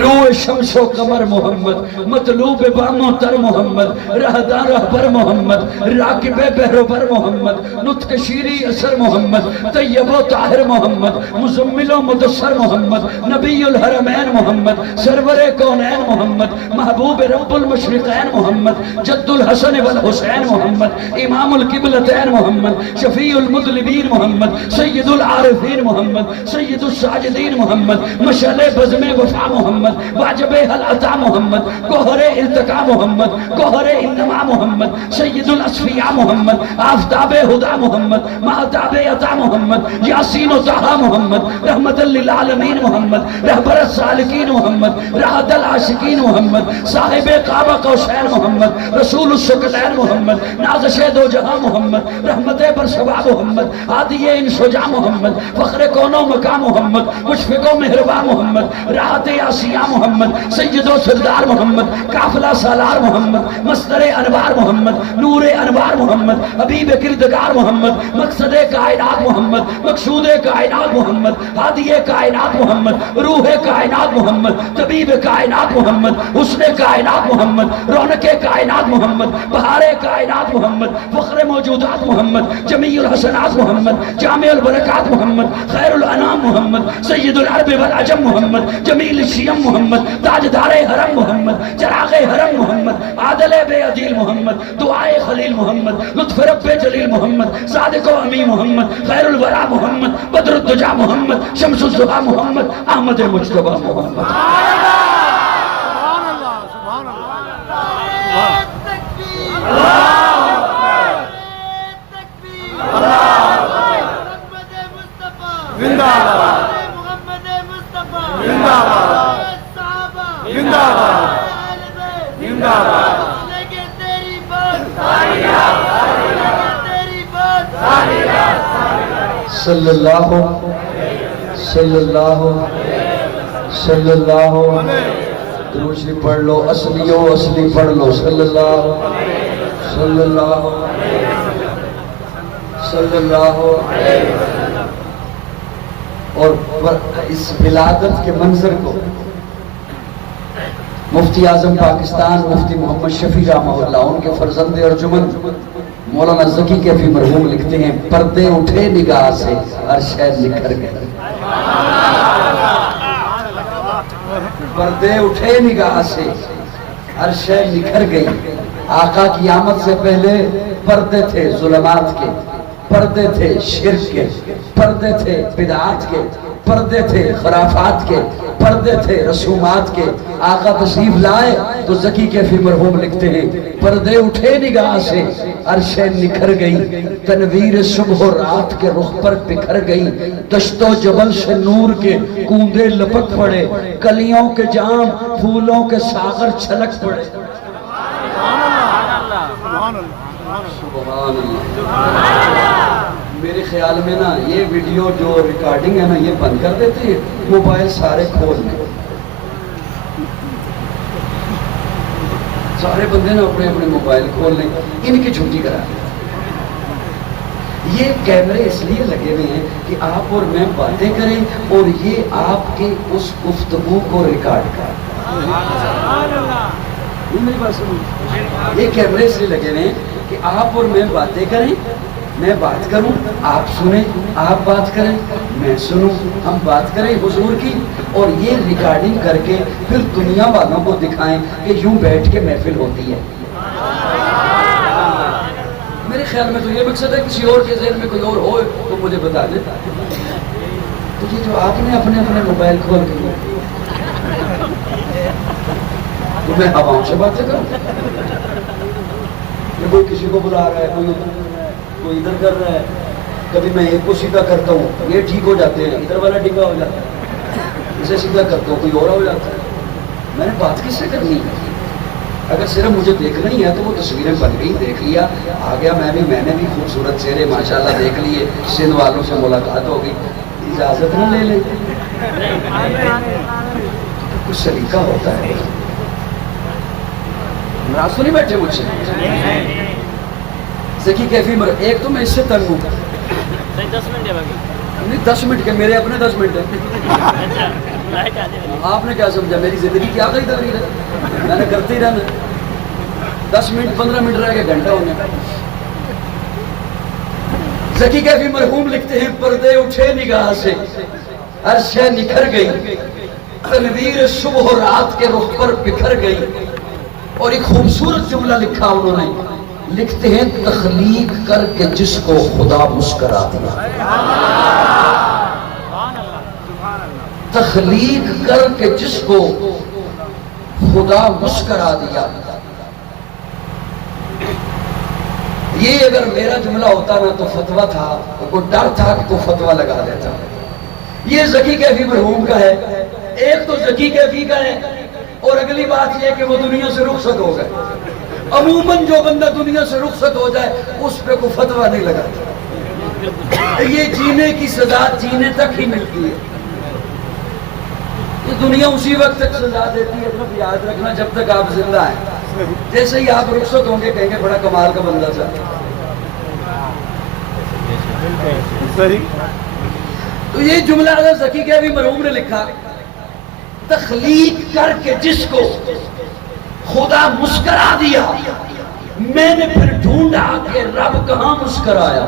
روح شمس و قمر محمد، مطلوب بام و تر محمد، رہدار رہبر محمد، راکب بحر و بر محمد، نطق شیری اثر محمد، طیب و طاہر محمد، مزمل و مدثر محمد، نبی الحرمین محمد، سرور کونین محمد، محبوب رب المشرقین محمد، جد الحسن والحسین محمد، امام القبلتین محمد، شفیع المذنبین محمد، سید العارفین محمد، سید الساجدین محمد، مشعل بزم وفا محمد، واجب حل عطا محمد، گوہر التقا محمد، گوہر انما محمد، سید الاسفیاء محمد، آفتاب ہدا محمد، مہتاب عطا محمد، یاسین و طہا محمد، رحمت للعالمین محمد، رہبر السالکین محمد، راحت العاشقین محمد، صاحب قاب قوسین محمد، رسول الثقلین محمد، نازش دو جہاں محمد، رحمت برسبا محمد، ہادی انشجاع محمد، فخر کون و مقام محمد، مشفق و مہربا محمد، راحت یاسیہ محمد، سید و سردار محمد، قافلہ سالار محمد، مصدر انوار محمد، نور انوار محمد، حبیب کردگار محمد، مقصد کائنات محمد، مقصود کائنات محمد، ہادی کائنات محمد، روح کائنات محمد، طبیب کائنات محمد، حسن کائنات محمد، رونق کائنات محمد، بہار کائنات محمد، فخر موجودات محمد، جمیع الحسنات محمد، جامع البرکات محمد، خیر الانام محمد، سید العرب والعجم محمد، جمیل الشیم محمد، تاجدار حرم محمد، چراغ حرم محمد، عادل بے عدیل محمد، دعائے خلیل محمد، لطف رب جلیل محمد، صادق و امی محمد، خیر الورا محمد، بدر الدجا محمد، شمس الزہا محمد، احمد مجتبہ محمد۔ صلی اللہ درود شریف پڑھ لو، اصلی پڑھ لو، صلی اللہ اور اس ولادت کے منظر کو مفتی اعظم پاکستان مفتی محمد شفیع رحمہ اللہ ان کے فرزند ارجمند مولانا ذکی کیفی مرحوم لکھتے ہیں، پردے اٹھے نگاہ سے ہر شے نکھر گئے، پردے اٹھے نگاہ سے ہر شے نکھر گئی. آقا کی آمد سے پہلے پردے تھے ظلمات کے، پردے تھے شرک کے، پردے تھے بدعات کے، پردے تھے خرافات کے، پردے تھے رسومات کے. آقا تشریف لائے تو زکی کیفی مرحوم لکھتے ہیں پردے اٹھے نگاہ سے ہر شے نکھر گئی، تنویر صبح و رات کے رخ پر بکھر گئی. دشت و جبل سے نور کے کوندے لپک پڑے، کلیوں کے جام پھولوں کے ساغر چھلک پڑے. سبحان اللہ. میرے خیال میں نا یہ ویڈیو جو ریکارڈنگ ہے نا یہ بند کر دیتے ہیں، موبائل سارے کھول لیں. سارے بندے نا اپنے اپنے موبائل کھول لیں، ان کی چھٹی کرا دیں. یہ کیمرے اس لیے لگے ہوئے ہیں کہ آپ اور میں باتیں کریں اور یہ آپ کے اس گفتگو کو ریکارڈ کریں. میری بات سنو، یہ کیمرے اس لیے لگے ہوئے ہیں کہ آپ اور میں باتیں کریں، میں بات کروں آپ سنیں، آپ بات کریں میں سنوں، ہم بات کریں حضور کی اور یہ ریکارڈنگ کر کے پھر دنیا والوں کو دکھائیں کہ یوں بیٹھ کے محفل ہوتی ہے. میرے خیال میں تو یہ مقصد ہے، کسی اور کے ذہن میں کوئی اور ہو تو مجھے بتا دے. تو یہ جو آپ نے اپنے اپنے موبائل کھول کے تو میں عوام سے باتیں کروں، کوئی کسی کو بلا رہا ہے، کوئی ادھر کر رہا ہے. کبھی میں ایک کو سیدھا کرتا ہوں یہ ٹھیک ہو جاتے ہیں، ادھر والا ڈھیلا ہو جاتا ہے، اسے سیدھا کرتا ہوں کوئی اور ہو جاتا ہے. میں نے بات کس سے کرنی ہے؟ اگر صرف مجھے دیکھنا ہی ہے تو وہ تصویریں بن گئی، دیکھ لیا آ گیا. میں نے بھی خوبصورت چہرے ماشاءاللہ دیکھ لیے، سندھ والوں سے ملاقات ہو گئی، اجازت نہ لے لیں. کچھ سلیقہ ہوتا ہے. ناراض تو نہیں بیٹھے مجھ سے؟ زکی کیفی ایک تو میں اس سے تنگ ہوں. 10 منٹ ہے باقی. نہیں 10 منٹ کے میرے اپنے 10 منٹ ہیں. آپ نے کیا سمجھا میری زندگی کیا گئی تقریر ہے؟ میں نے کرتے ہی رہنا. 10 منٹ 15 منٹ رہ گئے گھنٹہ ہونے. زکی کیفی مرحوم لکھتے ہیں پردے اٹھے نگاہ سے ہر شے نکھر گئی، تنویر صبح و رات کے رخ پر بکھر گئی. اور ایک خوبصورت جملہ لکھا انہوں نے، لکھتے ہیں تخلیق کر کے جس کو خدا مسکرا دیا. تخلیق کر کے جس کو خدا مسکرا دیا. یہ اگر میرا جملہ ہوتا نا تو فتویٰ تھا، تو کوئی ڈر تھا کہ تو فتویٰ لگا دیتا. یہ زکی کیفی مرحوم کا ہے. ایک تو زکی کیفی کا ہے اور اگلی بات یہ کہ وہ دنیا سے رخصت ہو گئے. عموماً جو بندہ دنیا سے رخصت ہو جائے اس پہ کوئی فتویٰ نہیں لگاتا. یہ جینے کی سزا جینے تک ہی ملتی ہے. یہ دنیا اسی وقت تک سزا دیتی ہے. صرف یاد رکھنا جب تک آپ زندہ ہیں. جیسے ہی آپ رخصت ہوں گے کہیں گے بڑا کمال کا بندہ تھا. تو یہ جملہ زکی کیفی مرحوم نے لکھا، تخلیق کر کے جس کو خدا مسکرا دیا، میں نے پھر ڈھونڈا کہ رب کہاں مسکرایا.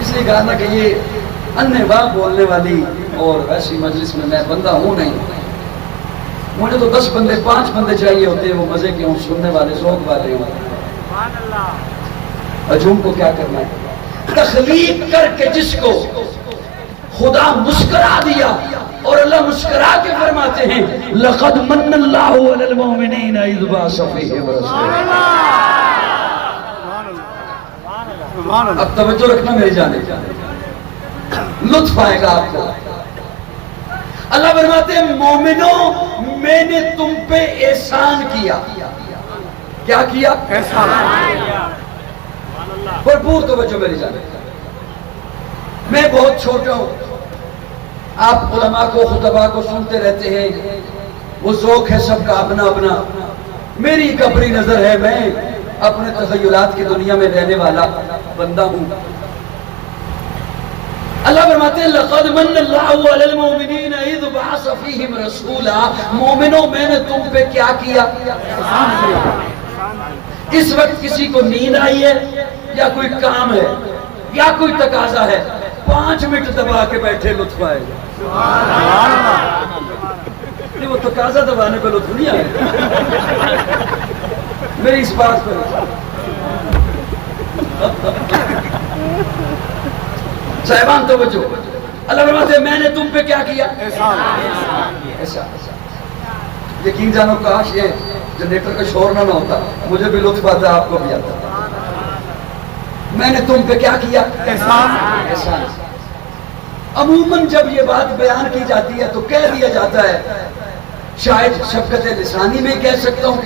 اس لیے کہا نا کہ یہ انے واہ بولنے والی اور ایسی مجلس میں بندہ ہوں نہیں. مجھے تو 10 بندے 5 بندے چاہیے ہوتے ہیں، وہ مزے کے ہوں، سننے والے ذوق والے ہوں. ہجوم کو کیا کرنا ہے؟ تخلیق کر کے جس کو خدا مسکرا دیا. اور اللہ مسکرا کے فرماتے ہیں لقد من اللہ علی المؤمنین اذ بعث فیہم رسولا. اب توجہ رکھنا میری جانب، لطف آئے گا آپ کو. اللہ فرماتے ہیں مومنوں میں نے تم پہ احسان کیا. کیا کیا؟ احسان. بھرپور توجہ میری جانب. میں بہت چھوٹا ہوں، آپ علماء کو خطباء کو سنتے رہتے ہیں، وہ ذوق ہے سب کا اپنا اپنا. میری ایک اپنی نظر ہے، میں اپنے تخیلات کی دنیا میں رہنے والا بندہ ہوں. اللہ فرماتے ہیں لقد من اللہ علی المؤمنین اذ بعث فیہم رسولا. مومنوں میں نے تم پہ کیا کیا؟ اس وقت کسی کو نیند آئی ہے یا کوئی کام ہے یا کوئی تقاضا ہے، 5 منٹ دبا کے بیٹھے، لطف آئے گا. وہ تقاضا دبانے پہ لطف نہیں آئے میری اس بات پر صاحبان توجہ اللہ فرماتے ہیں میں نے تم پہ کیا کیا ایسا یقین جانو کاش یہ جنریٹر کا شور نہ ہوتا مجھے بھی لطف آتا آپ کو بھی آتا میں نے تم پہ کیا کیا احسان عموماً جب یہ بات بیان کی جاتی ہے تو کہہ دیا جاتا ہے شاید شفقت لسانی میں کہہ سکتا ہوں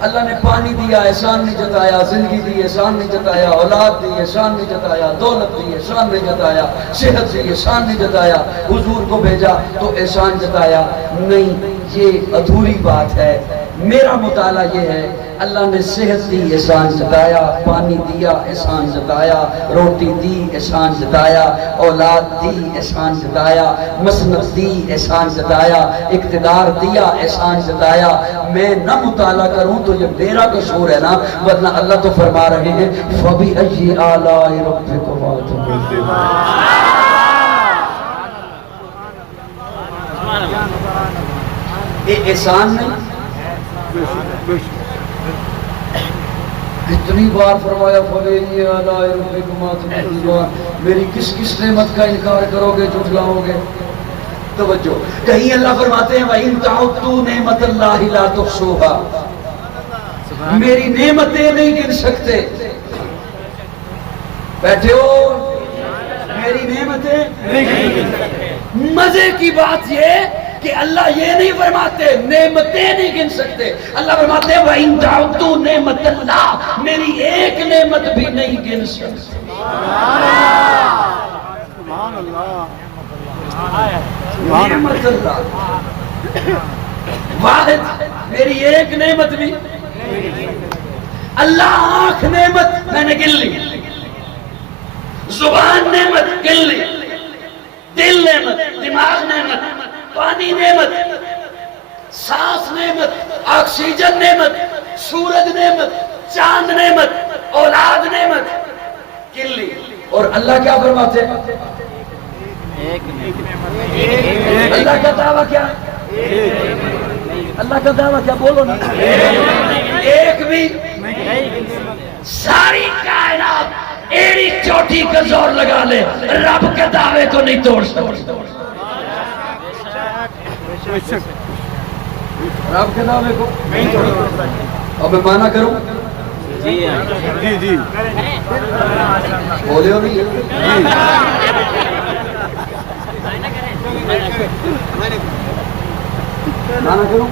اللہ نے پانی دیا احسان نہیں جتایا زندگی دی احسان نہیں جتایا اولاد دی احسان نہیں جتایا دولت دی احسان نہیں جتایا صحت دی احسان نہیں جتایا حضور کو بھیجا تو احسان جتایا نہیں یہ ادھوری بات ہے میرا مطالعہ یہ ہے اللہ نے صحت دی احسان جتایا پانی دیا احسان جتایا روٹی دی احسان جتایا اولاد دی احسان جتایا مسند دی احسان جتایا اقتدار دیا احسان جتایا میں نہ مطالعہ کروں تو یہ میرا قصور ہے نا ورنہ اللہ تو فرما رہے ہیں فَبِأَيِّ آلَاءِ رَبِّكُمَا تُكَذِّبَانِ یہ احسان نہیں اتنی بار فرمایا فَبِأَيِّ آلَاءِ رَبِّكُمَا تُكَذِّبَانِ میری کس کس نعمت کا انکار کرو گے جھٹلاؤ گے توجہ کہیں اللہ فرماتے ہیں وَإِن تَعُدُّوا نِعْمَتَ اللَّهِ لَا تُحْصُوهَا میری نعمتیں نہیں گن سکتے بیٹھے ہو میری نعمتیں مزے کی بات یہ کہ اللہ یہ نہیں فرماتے نعمتیں نہیں گن سکتے اللہ فرماتے ہیں وَإِن تَعُدُّوا نِعْمَتَ اللَّهِ میری ایک نعمت بھی نہیں گن سکتے سبحان اللہ نعمت اللہ واحد میری ایک نعمت بھی اللہ آنکھ نعمت میں نے گن لی زبان نعمت گن لی دل نعمت دماغ نعمت پانی نعمت سانس نعمت آکسیجن نعمت سورج نعمت چاند نعمت اولاد نعمت گن لی اور اللہ کیا فرماتے ہیں اللہ کا دعویٰ کیا ہے اللہ کا دعویٰ کیا بولو نا ایک بھی ساری کائنات ایڑی چوٹی کا زور لگا لے رب کے دعوے کو نہیں توڑ سکتے رب کے دعوے کو نہیں توڑ سکتے اب میں مانا کروں جی جی بولے ہو نہیں مانا کروں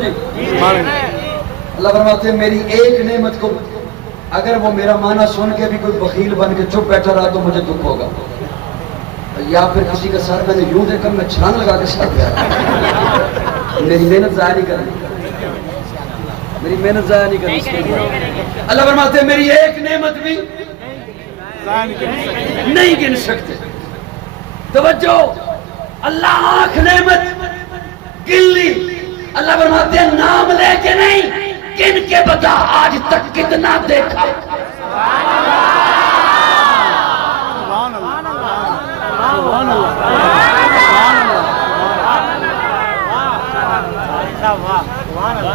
جی اللہ فرماتے ہیں میری ایک نعمت کو اگر وہ میرا معنی سن کے بھی کوئی بخیل بن کے چپ بیٹھا رہا تو مجھے دکھ ہوگا یا پھر کسی کا سر میں نے یوں دیکھا میں چھان لگا کے سر گیا میری محنت ضائع نہیں کرنی میری محنت ضائع نہیں کرنی اللہ فرماتے ہیں میری ایک نعمت بھی نہیں گن سکتے توجہ اللہ آنکھ نعمت گن لی اللہ فرماتے ہیں نام لے کے نہیں گن کے بتا آج تک کتنا دیکھا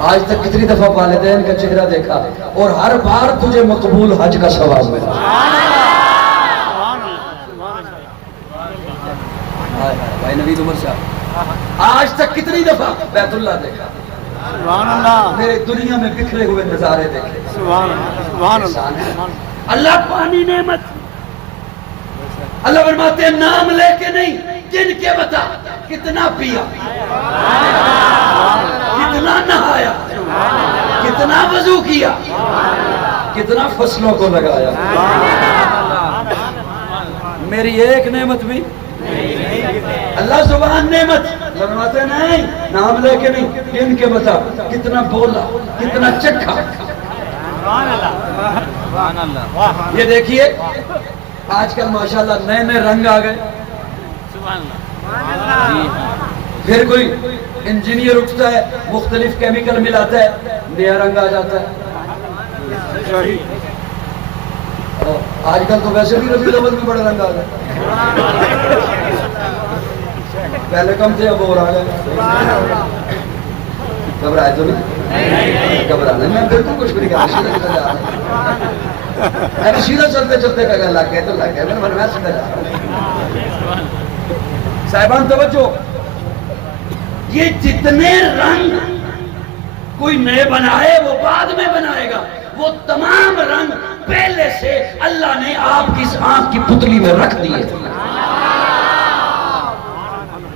آج تک کتنی دفعہ والدین کا چہرہ دیکھا اور ہر بار تجھے مقبول حج کا ثواب ملا بھائی نوید عمر صاحب آج تک کتنی دفعہ بیت اللہ دیکھا میرے دنیا میں بکھرے ہوئے نظارے دیکھے اللہ پانی نعمت اللہ فرماتے ہیں نام لے کے نہیں گن کے بتا کتنا پیا کتنا نہایا کتنا وضو کیا کتنا فصلوں کو لگایا میری ایک نعمت بھی اللہ زبان نعمت فرماتے نہیں نام لے کے نہیں گن کے بتا کتنا بولا کتنا چکھا یہ دیکھیے آج کل ماشاءاللہ نئے نئے رنگ آ گئے پھر کوئی انجینئر اٹھتا ہے مختلف کیمیکل ملاتا ہے نیا رنگ آ جاتا ہے آج کل تو ویسے بھی ربیع الاول میں بڑا رنگ آ گیا پہلے کم تھے اب اور آ گئے. گھبرائے تو نہیں؟ گھبرانا میں بالکل کچھ بھی نہیں کہا, سیدھا سیدھا جا رہا ہوں. سیدھا چلتے چلتے کہا لگ گئے تو لگ گئے, میں سیدھا جا رہا ہوں. صاحبان توجہ, یہ جتنے رنگ کوئی نئے بنائے وہ بعد میں بنائے گا, وہ تمام رنگ پہلے سے اللہ نے آپ کی اس آنکھ کی پتلی میں رکھ دیے.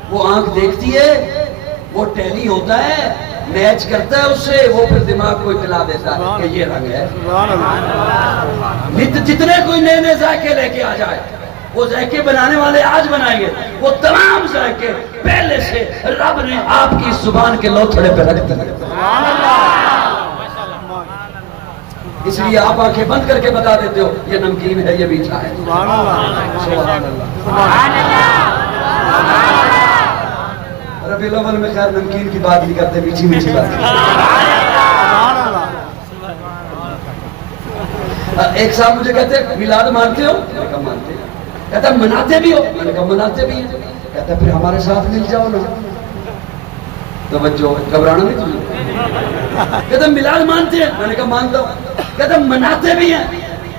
وہ آنکھ دیکھتی ہے, وہ ٹیلی ہوتا ہے, میچ کرتا ہے اس سے, وہ پھر دماغ کو اطلاع دیتا ہے کہ یہ رنگ ہے. جتنے کوئی نئے نئے ذائقے لے کے آ جائے, وہ ذائقے بنانے والے آج بنائیں گے, وہ تمام ذائقے پہلے سے رب نے آپ کی زبان کے لوتھڑے پہ رکھ دیے. اس لیے آپ آنکھیں بند کر کے بتا دیتے ہو یہ نمکین ہے, یہ میٹھا ہے. سبحان اللہ. ربیع الاول میں خیر نمکین کی بات نہیں کرتے, میٹھی میٹھی بات. ایک صاحب مجھے کہتے ہیں میلاد مانتے ہو؟ میں نے کہا مانتے ہیں. کہتا مناتے بھی ہو؟ میں نے کہا مناتے بھی ہیں. کہتا پھر ہمارے ساتھ مل جاؤ نا. توجہ, گھبرانا نہیں تجھے. کہتا میلاد مانتے ہیں؟ میں نے کہا مانتا ہوں. کہتا مناتے بھی ہیں؟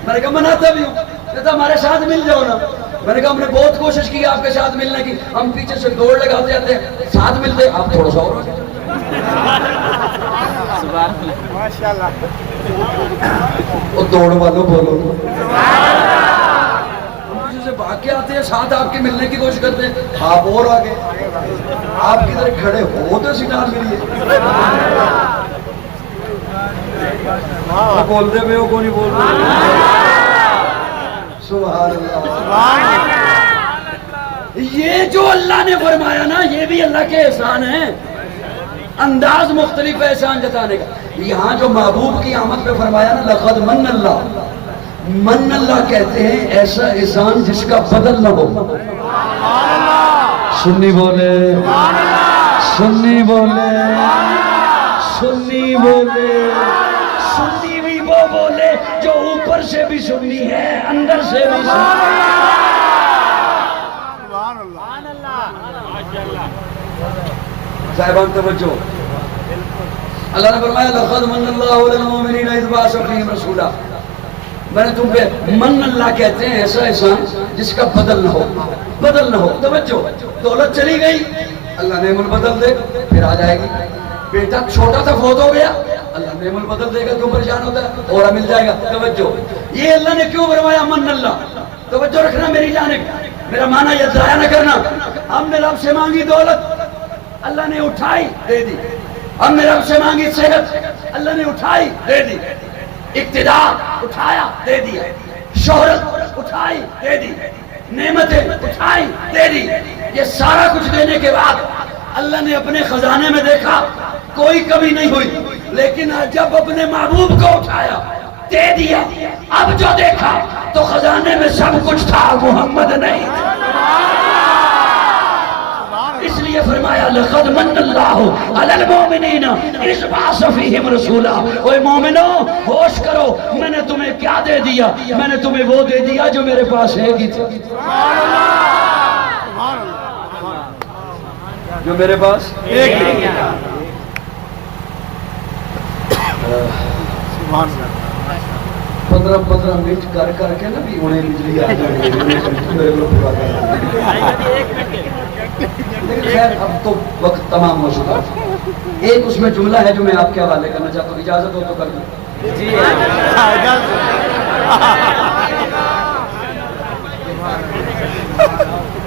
میں نے کہا مناتا بھی ہوں. کہتا ہمارے ساتھ مل جاؤ نا. میں نے کہا ہم نے بہت کوشش کی آپ کے ساتھ ملنے کی, ہم پیچھے سے دوڑ لگاتے جاتے ہیں, ساتھ ملتے آپ تھوڑا سا اور. ماشاءاللہ. وہ دوڑ والوں بولو, پیچھے سے بھاگ کے آتے ہیں, ساتھ آپ کے ملنے کی کوشش کرتے ہیں, آپ اور آگے. آپ کدھر کھڑے ہو تو سٹار ملیے. بولتے ہوئے ہو کو نہیں بول رہے. سبحان اللہ. یہ جو اللہ نے فرمایا نا, یہ بھی اللہ کے احسان ہیں. انداز مختلف ہے احسان جتانے کا. یہاں جو محبوب کی آمد پہ فرمایا نا, لقد من اللہ, من اللہ کہتے ہیں ایسا احسان جس کا بدل نہ ہو. سنی بولے, سنی بولے, سنی بولے. سنی بھی وہ بولے جو اوپر سے بھی سنی ہے, اندر سے بھی سنی. صاحبان توجہ, اللہ نے فرمایا لقد من اللہ علی المؤمنین اذ بعث فیہم رسولا. میں نے تم پہ من اللہ کہتے ہیں ایسا احسان جس کا بدل نہ ہو, بدل نہ ہو. توجہ, دولت چلی گئی, اللہ نعم البدل دے, پھر آ جائے گی. بیٹا چھوٹا تھا فوت ہو گیا, اللہ نعم البدل دے گا, کیوں پریشان ہوتا ہے, اور مل جائے گا. توجہ, یہ اللہ نے کیوں فرمایا من اللہ. توجہ رکھنا میری جانب, میرا معنی یہ ضائع نہ کرنا. ہم نے رب سے مانگی دولت, اللہ نے اٹھائی دے دی. ہم نے رب سے مانگی صحت, اللہ نے اٹھائی دے دی. اقتدار اٹھایا دے دیا, شہرت اٹھائی دے دی, نعمتیں اٹھائی دے دی. یہ سارا کچھ دینے کے بعد اللہ نے اپنے خزانے میں دیکھا کوئی کمی نہیں ہوئی, لیکن جب اپنے محبوب کو اٹھایا دے دیا, اب جو دیکھا تو خزانے میں سب کچھ تھا, محمد نہیں. اس لیے فرمایا لقد من اللہ علی المؤمنین اذ بعث فیہم رسولا. اوے مومنو ہوش کرو, میں نے تمہیں کیا دے دیا, میں نے تمہیں وہ دے دیا جو میرے پاس ہے گی تھی, جو میرے پاس ایک ہی. 15 منٹ کر کر کے نا بھی انہیں بجلی آ جائے لیکن خیر اب تو وقت تمام ہو چکا. ایک اس میں جملہ ہے جو میں آپ کے حوالے کرنا چاہتا ہوں, اجازت ہو تو کر دوں. جی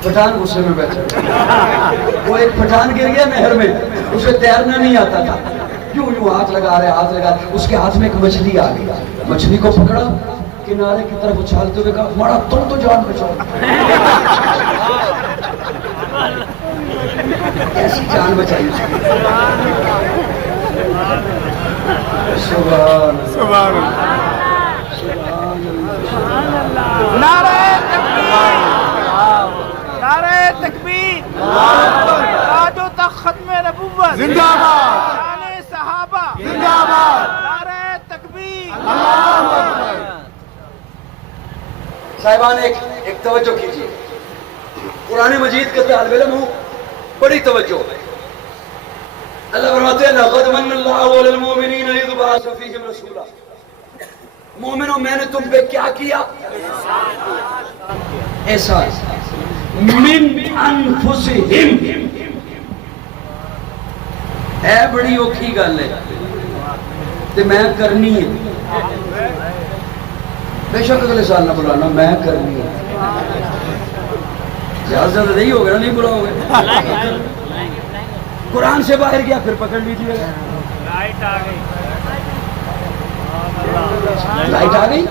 پٹھان غصے میں بیٹھا, وہ ایک پٹھان گر گیا نہر میں, اسے تیرنا نہیں آتا تھا, یوں ہاتھ لگا رہے, ہاتھ لگا رہے, اس کے ہاتھ میں ایک مچھلی آ گئی. مچھلی کو پکڑا, کنارے کی طرف اچھالتے ہوئے کہا ماڑا تم تو جان بچاؤ. کیسی جان بچائی اس کی. سبحان اللہ. نعرہ تکبیر, نعرہ تکبیر, تاج و تخت ختم نبوت زندہ باد, شان صحابہ زندہ باد, نعرہ تکبیر. صاحبان ایک توجہ کیجیے, قرآن مجید کے طالب علم ہوں, بڑی توجہ ہے. اللہ فرماتے ہیں لَقَدْ مَنَّ اللَّهُ عَلَى الْمُؤْمِنِينَ إِذْ بَعَثَ فِيهِمْ رَسُولًا. مومنوں میں نے تم پہ کیا کیا؟ احسان. من انفسہم. اے بڑی اوکھی گل ہے تے میں کرنی ہے. بے شک اگلے سال نہ بلانا، میں کرنی ہے. زیادہ زیادہ نہیں ہوگا نا، نہیں بلاؤ گے. قرآن سے باہر گیا پھر پکڑ لیجیے. لائٹ آ گئی. لائٹ آ گئی،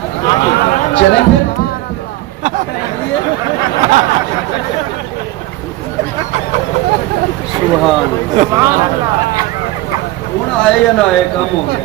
چلیں پھر. سبحان اللہ. ہوں آئے یا نہ آئے کام ہو گیا.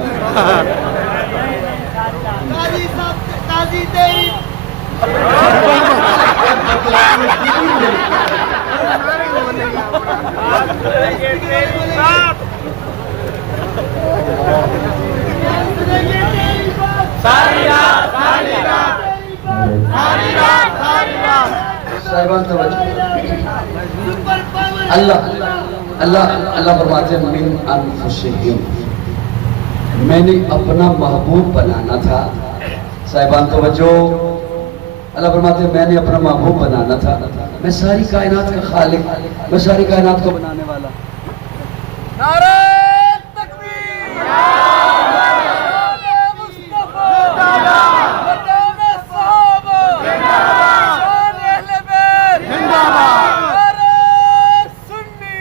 صاحبان توجہ. اللہ فرماتے ہیں من انفسہم. میں نے اپنا محبوب بنانا تھا. صاحبان توجہ. اللہ فرماتے ہیں میں نے اپنا محبوب بنانا تھا. میں ساری کائنات کا خالق، میں ساری کائنات کو بنانے والا. نعرہ تکبیر، نعرہ مصطفیٰ، مقام صحابہ، شان اہل بیت، نعرہ سنی.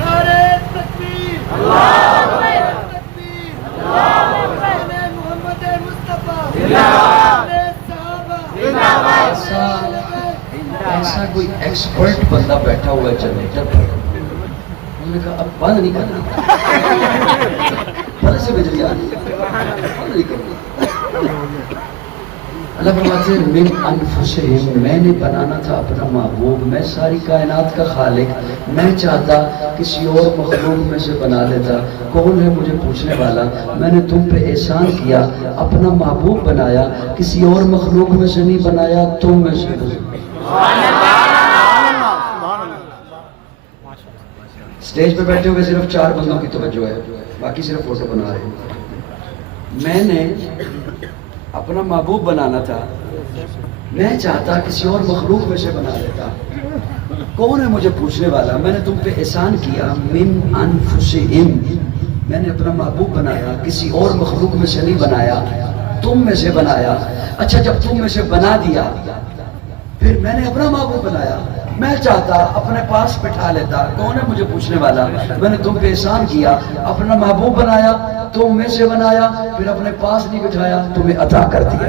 نعرہ تکبیر، نعرہ تکبیر، محمد مصطفیٰ، نعرہ صحابہ. ایسا کوئی ایکسپرٹ بندہ بیٹھا ہوا ہے جنریٹر پر. انہوں نے کہا اب بند نہیں کرنا، پہلے سے بجلی آ رہی ہے، بند نہیں کرنا. اللہ فرماتے ہیں من انفسہم. میں نے بنانا تھا اپنا محبوب، میں ساری کائنات کا خالق. میں چاہتا کسی اور مخلوق میں سے بنا لیتا. کون ہے مجھے پوچھنے والا؟ میں نے تم پہ احسان کیا، اپنا محبوب بنایا. کسی اور مخلوق میں سے نہیں بنایا، تم میں سے بنایا. اسٹیج پہ بیٹھے ہوئے صرف 4 بندوں کی توجہ ہے، باقی صرف فوٹو بنا رہے ہیں. میں نے اپنا محبوب بنانا تھا، میں چاہتا کسی اور مخلوق میں سے بنا لیتا. کون ہے مجھے پوچھنے والا؟ میں نے تم پہ احسان کیا. من انفسہم. میں نے اپنا محبوب بنایا، کسی اور مخلوق میں سے نہیں بنایا، تم میں سے بنایا. اچھا جب تم میں سے بنا دیا پھر میں نے اپنا محبوب بنایا. میں چاہتا اپنے پاس بٹھا لیتا. کون ہے مجھے پوچھنے والا؟ میں نے تم پہ احسان کیا، اپنا محبوب بنایا، تم میں سے بنایا، پھر اپنے پاس نہیں بٹھایا، تمہیں عطا کر دیا.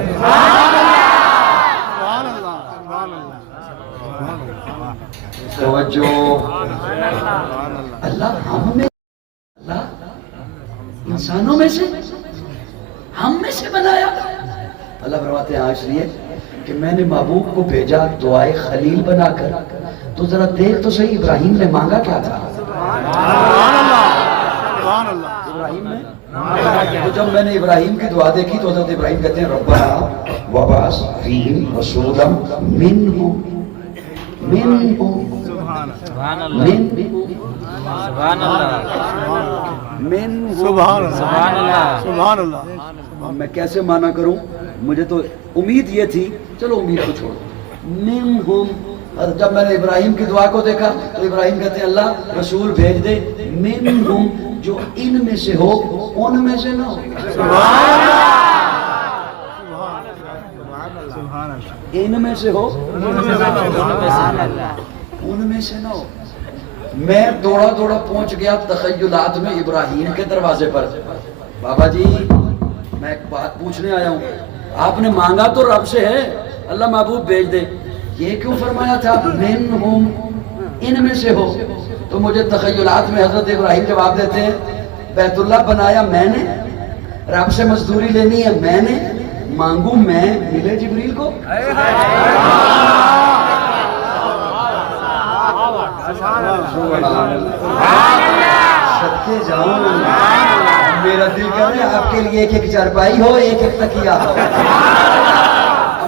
توجہ. اللہ ہم میں، اللہ انسانوں میں سے، ہم میں سے بنایا. اللہ فرماتے ہیں اس لیے کہ میں نے محبوب کو بھیجا دعائے خلیل بنا کر. تو ذرا دیکھ تو صحیح ابراہیم نے مانگا کیا تھا؟ ابراہیم نے تو جب میں نے ابراہیم کی دعا دیکھی تو حضرت ابراہیم کہتے ہیں ربنا وبعث فیہم رسولا منہم. سبحان اللہ، سبحان اللہ، سبحان اللہ. میں کیسے مانا کروں؟ مجھے تو امید یہ تھی، چلو امید کو چھوڑو. منہم. جب میں نے ابراہیم کی دعا کو دیکھا تو ابراہیم کہتے ہیں اللہ رسول بھیج دے منہم، جو ان میں سے ہو ان میں سے نہ ہو. ان میں سے ہو ان میں سے نہ ہو. میں دوڑا پہنچ گیا تخیلات میں ابراہیم کے دروازے پر. بابا جی میں ایک بات پوچھنے آیا ہوں. آپ نے مانگا تو رب سے ہے اللہ محبوب بھیج دے، یہ کیوں فرمایا تھا منہم ان میں سے ہو؟ تو مجھے تخیلات میں حضرت ابراہیم جواب دیتے ہیں بیت اللہ بنایا میں نے، رب سے مزدوری لینی ہے میں نے، مانگوں میں ملے جبریل کو. صدقے جاؤں میرا دل کر رہا ہے آپ کے لیے ایک ایک چارپائی ہو، ایک ایک تکیہ ہو.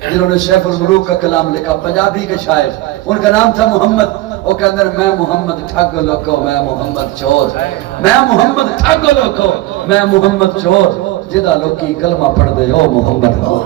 جنہوں نے سیف الملوک کا کلام لکھا، پنجابی کے شاعر، ان کا نام تھا محمد۔ وہ کہ اندر میں محمد ٹھگ لوکو میں محمد چور، میں محمد ٹھگ لوکو میں محمد چور، جدہ لوکی کلمہ پڑھ دے او محمد ہو۔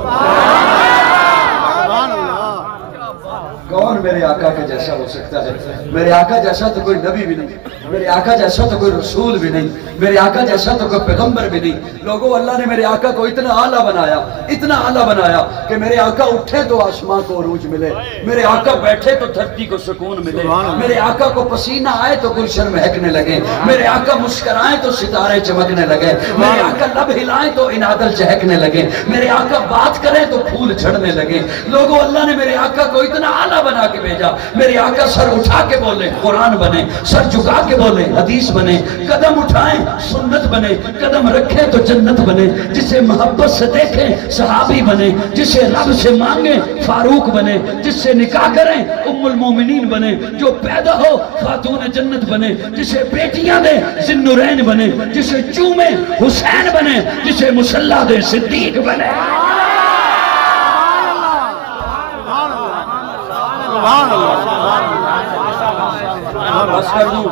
کون میرے آقا کے جیسا ہو سکتا ہے؟ میرے آقا جیسا تو کوئی نبی بھی نہیں، میرے آقا جیسا تو کوئی رسول بھی نہیں، میرے آقا جیسا تو کوئی پیغمبر بھی نہیں۔ لوگوں، اللہ نے میرے آقا کو اتنا اعلیٰ بنایا، اتنا اعلیٰ بنایا کہ میرے آقا اٹھے تو آسمان کو عروج ملے، میرے آقا بیٹھے تو دھرتی کو سکون ملے، میرے آقا کو پسینہ آئے تو گلشن مہکنے لگے، میرے آقا مسکرائیں تو ستارے چمکنے لگے، میرے آقا لب ہلائیں تو انادل چہکنے لگے، میرے آقا بات کریں تو پھول جھڑنے لگے۔ لوگوں، اللہ نے میرے آقا کو اتنا اعلیٰ بنا کے بھیجا، میرے آقا سر اٹھا کے بولے قرآن بنے، سر جھکا کے بولے حدیث بنے، قدم اٹھائیں سنت بنے، قدم رکھیں تو جنت بنے، جسے محبت سے دیکھیں صحابی بنے، جسے رب سے مانگیں فاروق بنے، جس سے نکاح کریں ام المومنین بنے، جو پیدا ہو خاتون جنت بنے، جسے بیٹیاں دے ذی نورین بنے، جسے چومے حسین بنے، جسے مصلی دے صدیق بنے۔ بس کر دوں،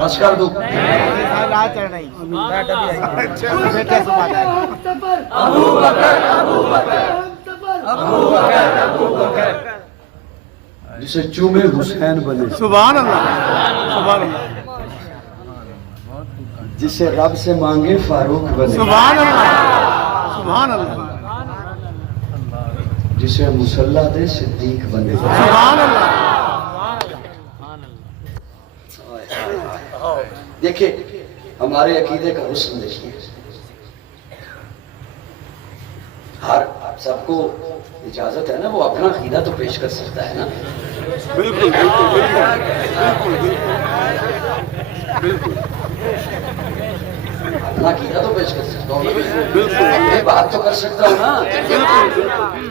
بس کر دوں۔ جسے چومے حسین بنے، سبحان اللہ، سبحان اللہ، جسے رب سے مانگے فاروق بنے، سبحان اللہ، سبحان اللہ، جسے مصلی دے صدیق بنے۔ سبحان اللہ۔ دیکھیں ہمارے عقیدے کا حسن دیکھیے، ہر سب کو اجازت ہے نا، وہ اپنا عقیدہ تو پیش کر سکتا ہے نا۔ بالکل بالکل بالکل، اپنا عقیدہ تو پیش کر سکتا ہوں، میں بات تو کر سکتا ہوں نا۔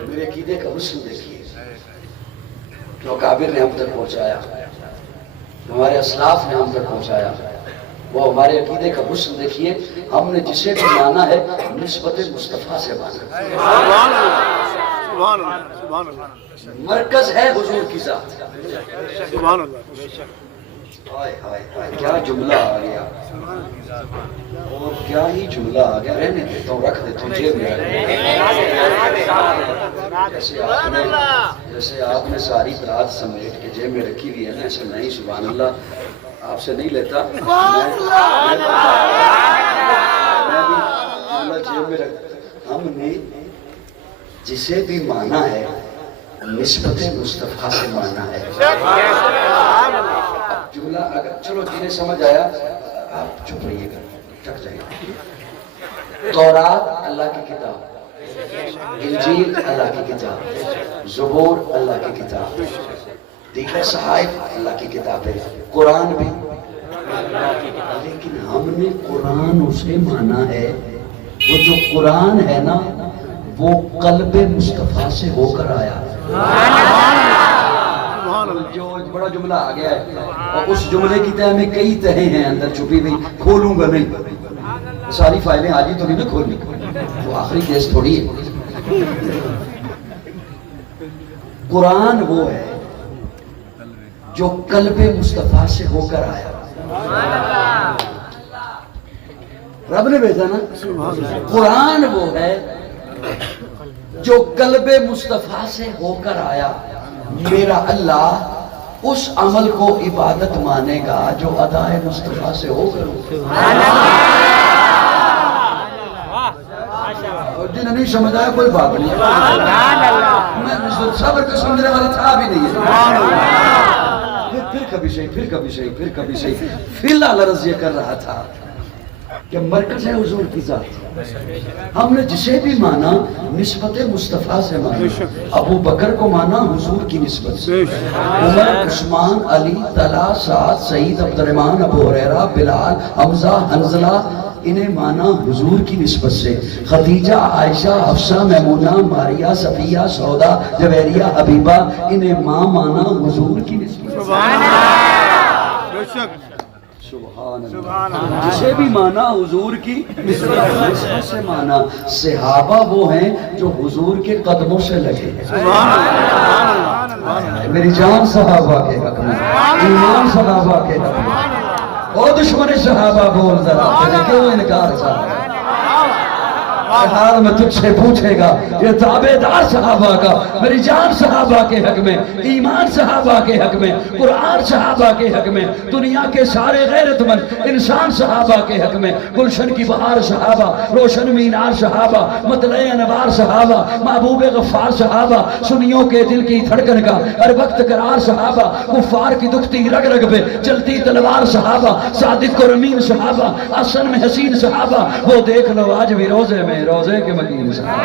میرے عقیدے کا حسن دیکھیے، جو کابر نے ہم تک پہنچایا، ہمارے اسلاف نے ہم تک پہنچایا، وہ ہمارے عقیدے کا حسن دیکھیے۔ ہم نے جسے بھی مانا ہے نسبت مصطفیٰ سے مانا، سبحان اللہ، سبحان اللہ، سبحان اللہ، مرکز ہے حضور کی ذات۔ سبحان اللہ۔ ہائے ہائے ہائے، کیا جملہ آ گیا، اور کیا ہی جملہ آ گیا، رہنے دیتا ہوں، رکھ دیتا ہوں جیب میں۔ جیسے آپ نے ساری برات سمیٹ کے جیب میں رکھی ہوئی ہے نا، ایسے نہیں، سبحان اللہ، آپ سے نہیں لیتا، میں بھی جملہ جیب میں رکھ۔ ہم نے جسے بھی مانا ہے نسبت مصطفیٰ سے مانا ہے۔ اب جملہ اگر چلو جنہیں سمجھ آیا آپ چپ رہیے گا، ٹک جائے گا۔ تورات اللہ کی کتاب، انجیل اللہ کی کتاب، زبور اللہ کی کتاب، دیگر صحائف اللہ کی کتاب ہے، قرآن بھی، لیکن ہم نے قرآن اسے مانا ہے، وہ جو قرآن ہے نا وہ قلب مصطفیٰ سے ہو کر آیا۔ جو بڑا جملہ آ گیا ہے، اور اس جملے کی تہ میں کئی تہیں ہیں اندر چھپی ہوئی، کھولوں گا نہیں، ساری فائلیں آج ہی تو نہیں نا کھولنی، وہ آخری کیس تھوڑی ہے۔ قرآن وہ ہے جو قلب مصطفیٰ سے ہو کر آیا، رب نے بھیجا نا۔ قرآن وہ ہے جو قلب مصطفیٰ سے ہو کر آیا، میرا اللہ اس عمل کو عبادت مانے گا جو ادائے مصطفیٰ سے ہو کر ہو۔ اور جنہیں نہیں سمجھ آیا کوئی بات نہیں، میں صبر کو سمجھنے والا تھا بھی نہیں ہے، پھر کبھی صحیح، پھر کبھی صحیح، پھر کبھی صحیح، فی الحال عرض یہ کر رہا تھا کہ مرکز ہے حضور کی ذات۔ ہم نے جسے بھی مانا نسبت مصطفیٰ سے مانا، ابو بکر کو مانا حضور کی نسبت سے، عمر، عثمان، علی، طلحہ، سعد، سعید، عبد الرحمن، ابو ہریرہ، بلال، حمزہ، حنظلہ، انہیں مانا حضور کی نسبت سے، خدیجہ، عائشہ، حفصہ، میمونہ، ماریہ، صفیہ، سودا، جویریہ، حبیبہ، انہیں ماں مانا حضور کی نسبت سے۔ سبحان اللہ. جسے بھی مانا حضور کی نسبت سے مانا. صحابہ وہ ہیں جو حضور کے قدموں سے لگے ہیں. میری جان صحابہ کے حق میں, ایمان صحابہ کے حق میں. او دشمن صحابہ بول ذرا, کیوں انکار صاحب حال میں تجھ سے پوچھے گا. یہ تابعدار صحابہ کا, میری جان صحابہ کے حق میں, ایمان صحابہ کے حق میں, قرآن صحابہ کے حق میں, دنیا کے سارے غیرت مند انسان صحابہ کے حق میں. گلشن کی بہار صحابہ, روشن مینار صحابہ, مطلع انوار صحابہ, محبوب غفار صحابہ, سنیوں کے دل کی دھڑکن کا ہر وقت قرار صحابہ, کفار کی دکھتی رگ رگ پہ چلتی تلوار صحابہ, صادق اور امین صحابہ, حسن میں حسین صحابہ. وہ دیکھ لو آج بھی روزے میں روزے کے مکین صاحب.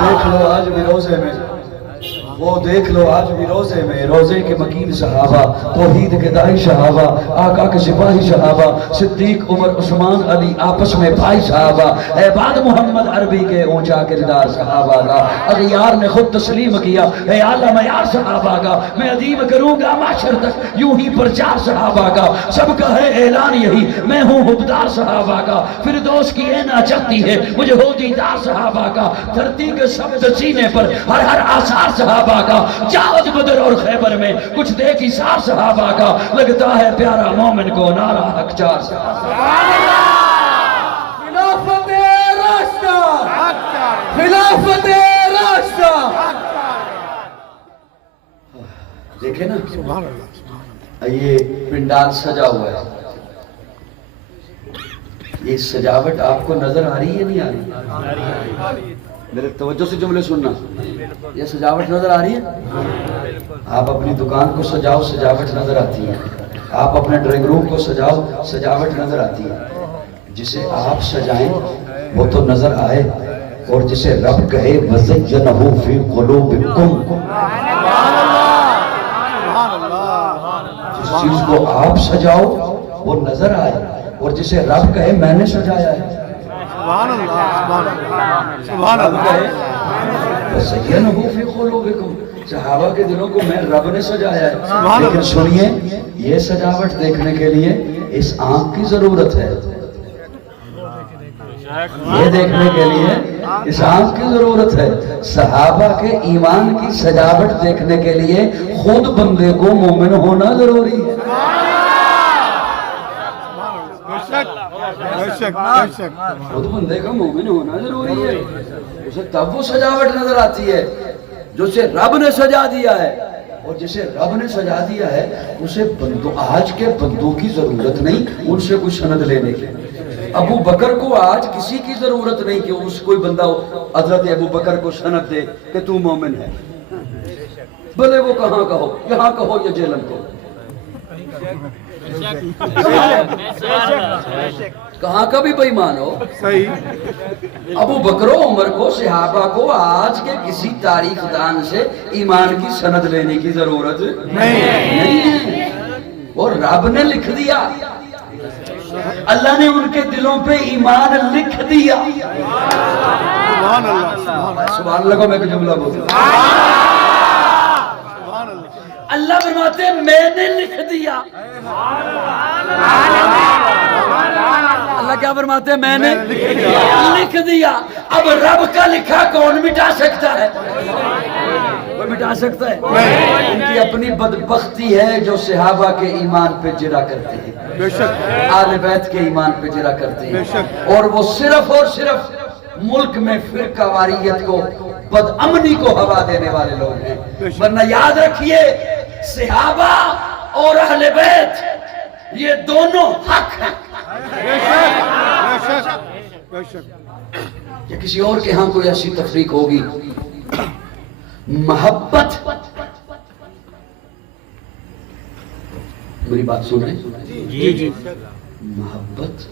دیکھ لو آج بھی روزے میں, وہ دیکھ لو آج بھی روزے میں روزے کے مکین صحابہ, توحید کے دائی صحابہ, آقا کے سپاہی صحابہ, صدیق عمر عثمان علی آپس میں بھائی صحابہ, عباد محمد عربی کے اونچا کردار صحابہ کا. اغیار نے خود تسلیم کیا اے اعلیٰ معیار صحابہ کا. میں عظیم کروں گا معاشر تک یوں ہی پرچار صحابہ کا. سب کا ہے اعلان یہی میں ہوں حبدار صحابہ کا. فردوس کی اینا چکتی ہے مجھے ہو دیدار صحابہ کا. دھرتی کے سبز سینے پر ہر ہر آثار صحابہ کا. جاؤد بدر اور خیبر میں کچھ دیکھ ایثار صحابہ کا. لگتا ہے پیارا مومن کو نعرہ حق چار صحابہ. خلافت راشدہ, خلافت راشدہ. دیکھیں نا یہ پنڈال سجا ہوا ہے, یہ سجاوٹ آپ کو نظر آ رہی ہے نہیں آ رہی؟ میرے توجہ سے جملے سننا. یہ سجاوٹ نظر آ رہی ہے؟ آپ اپنی دکان کو سجاؤ, سجاوٹ نظر آتی ہے. آپ اپنے ڈرائنگ روم کو سجاؤ, سجاوٹ نظر آتی ہے. جسے آپ سجائیں وہ تو نظر آئے, اور جسے رب کہے وَزَيَّنَهُ فِي قُلُوبِكُمْ, جس چیز کو آپ سجاؤ وہ نظر آئے, اور جسے رب کہے میں نے سجایا ہے. سبحان اللہ, سبحان اللہ, سبحان اللہ. وَزَيَّنَهُ فِي قُلُوبِكُمْ, صحابہ کے دلوں کو میں رب نے سجایا ہے. لیکن سنیے, یہ سجاوٹ دیکھنے کے لیے اس آنکھ کی ضرورت ہے. یہ دیکھنے کے لیے اس آنکھ کی ضرورت ہے. صحابہ کے ایمان کی سجاوٹ دیکھنے کے لیے خود بندے کو مومن ہونا ضروری ہے. خود بندے کا مومن ہونا ضروری ہے. اسے تب وہ سجاوٹ نظر آتی ہے جو اسے رب نے سجا دیا ہے. اور جسے رب نے سجا دیا ہے اسے آج کے بندوں کی ضرورت نہیں ان سے کوئی سند لینے کی. ابو بکر کو آج کسی کی ضرورت نہیں کہ اس کوئی بندہ حضرت ابو بکر کو سند دے کہ تو مومن ہے. بھلے وہ کہاں کا ہو, یہاں کا ہو یا جیلن کو, کہاں کا بھی بے ایمان ہو. ابو بکر و عمر کو, صحابہ کو آج کے کسی تاریخ دان سے ایمان کی سند لینے کی ضرورت نہیں ہے. اور رب نے لکھ دیا, اللہ نے ان کے دلوں پہ ایمان لکھ دیا. سبحان اللہ کو میں کوئی جملہ بولتا. اللہ فرماتے میں نے لکھ دیا. اللہ کیا فرماتے ہیں, میں نے لکھ دیا. اب رب کا لکھا کون مٹا سکتا ہے؟ کوئی مٹا سکتا ہے؟ ان کی اپنی بدبختی ہے جو صحابہ کے ایمان پہ جرا کرتے ہیں, آل بیت کے ایمان پہ جرا کرتے ہیں. اور وہ صرف اور صرف ملک میں فرقہ واریت کو, بد امنی کو ہوا دینے والے لوگ ہیں. ورنہ یاد رکھیے صحابہ اور اہل بیت یہ دونوں حق ہیں. یا کسی اور کے ہاں کوئی ایسی تفریق ہوگی. محبت, میری بات سن رہے جی, محبت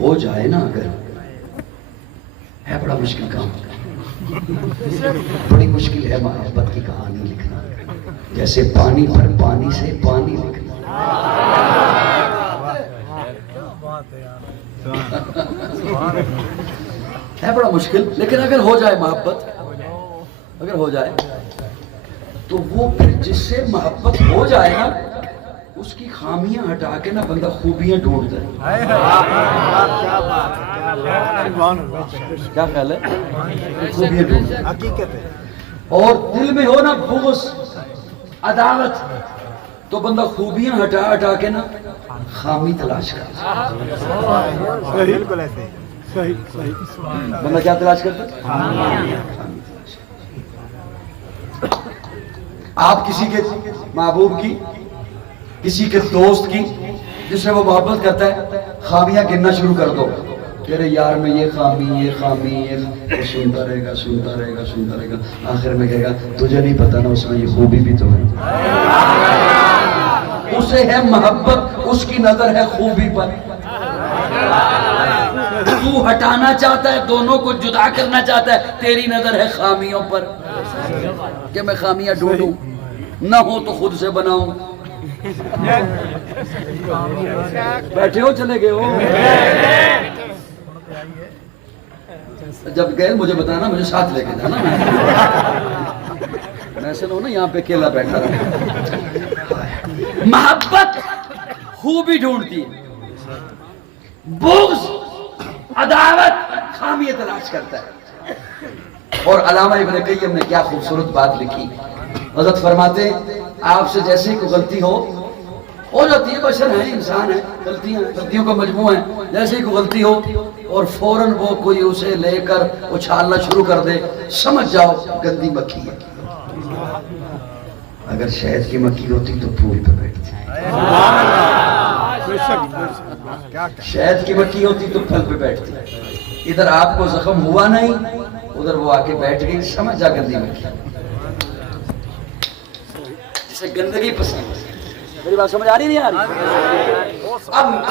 ہو جائے نا اگر, ہے بڑا مشکل کام, بڑی مشکل ہے محبت کی کہانی لکھنا. جیسے پانی پر پانی سے پانی لکھنا. ہے بڑا مشکل, لیکن اگر ہو جائے محبت اگر ہو جائے تو وہ پھر جس سے محبت ہو جائے نا اس کی خامیاں ہٹا کے نا بندہ خوبیاں ڈھونڈتا ہے. کیا خیال ہے؟ خوبیاں ڈھونڈتا ہے. حقیقت ہے. اور دل میں ہو نا بغض عداوت تو بندہ خوبیاں ہٹا ہٹا کے نا خامی تلاش کرتا ہے. بالکل ایسے صحیح صحیح. بندہ کیا تلاش کرتا ہے؟ خامی تلاش. آپ کسی کے محبوب کی کسی کے دوست کی جس سے وہ محبت کرتا ہے خامیاں گننا شروع کر دو. تیرے یار میں یہ خامی یہ سنتا رہے گا سنتا رہے گا سنتا رہے گا. آخر میں کہے گا تجھے نہیں پتا نا اس میں یہ خوبی بھی تو ہے. اسے ہے محبت, اس کی نظر ہے خوبی پر. تو ہٹانا چاہتا ہے, دونوں کو جدا کرنا چاہتا ہے, تیری نظر ہے خامیوں پر کہ میں خامیاں ڈھونڈوں, نہ ہو تو خود سے بناؤں. بیٹھے ہو چلے گئے ہو؟ جب گئے مجھے بتانا, مجھے ساتھ لے کے جانا. میں ایسے نہ ہو نا یہاں پہ اکیلا بیٹھا رہا. محبت خوبی ڈھونڈتی ہے, بغض عداوت خامی تلاش کرتا ہے. اور علامہ ابن قیم نے کیا خوبصورت بات لکھی. حضرت فرماتے آپ سے جیسے ہی کوئی غلطی ہو جاتی ہے, بشر ہیں, انسان ہیں, غلطیوں کا مجموعہ ہے. جیسے ہی کوئی غلطی ہو اور فوراً وہ کوئی اسے لے کر اچھالنا شروع کر دے, سمجھ جاؤ گندی مکھی ہے. اگر شہد کی مکھی ہوتی تو پھول پہ بیٹھتی, شہد کی مکھی ہوتی تو پھل پہ بیٹھتی. ادھر آپ کو زخم ہوا نہیں, ادھر وہ آ کے بیٹھ گئی, سمجھ جا گندی مکھی. جسے گندگی پسند ہے. میری بات سمجھ آ رہی نہیں آ رہی؟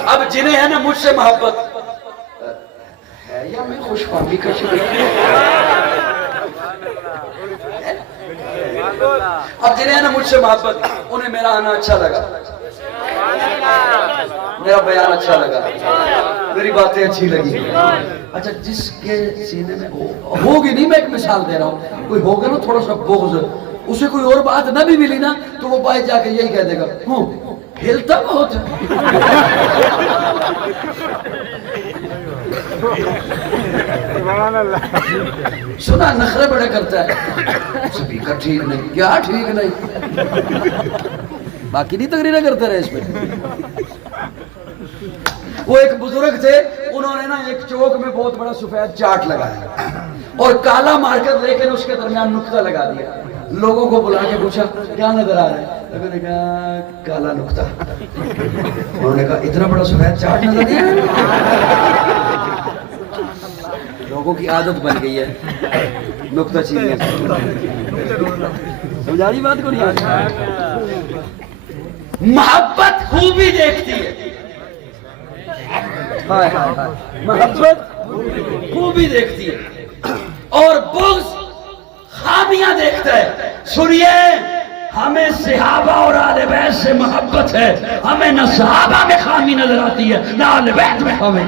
اب جنہیں ہے نا مجھ سے محبت ہے یا میں خوش فہمی کا شکریہ, اب جنہیں ہے نا مجھ سے محبت, انہیں میرا آنا اچھا لگا, میرا بیان اچھا لگا, میری باتیں اچھی لگی. اچھا جس کے سینے میں ہوگی نہیں, میں ایک مثال دے رہا ہوں, کوئی ہوگا نا تھوڑا سا بغض, اسے کوئی اور بات نہ بھی ملی نا تو وہ باہر جا کے یہی کہہ دے گا ہلتا بہت ہے. سنا نخرے بڑے کرتا ہے, سپیکر ٹھیک نہیں, کیا ٹھیک نہیں, باقی نہیں تقریریں کرتے رہے اس پہ. وہ ایک بزرگ تھے, انہوں نے نا ایک چوک میں بہت بڑا سفید چارٹ لگایا اور کالا مارکر لیکن اس کے درمیان نقطہ لگا دیا. لوگوں کو بلا کے پوچھا کیا نظر آ رہا ہے, لوگوں نے کہا کالا نقطہ. انہوں نے کہا اتنا بڑا سفید چارٹ نظر نہیں آیا. لوگوں کی عادت بن گئی ہے نقطہ چینی. سمجھا رہی بات کو نہیں آتی؟ محبت خوبی دیکھتی ہے, محبت خوبی دیکھتی ہے اور بغض خامیاں دیکھتا ہے. سنیے, ہمیں صحابہ اور آل بیت سے محبت ہے, ہمیں نہ صحابہ میں خامی نظر آتی ہے نہ آل بیت میں خامی.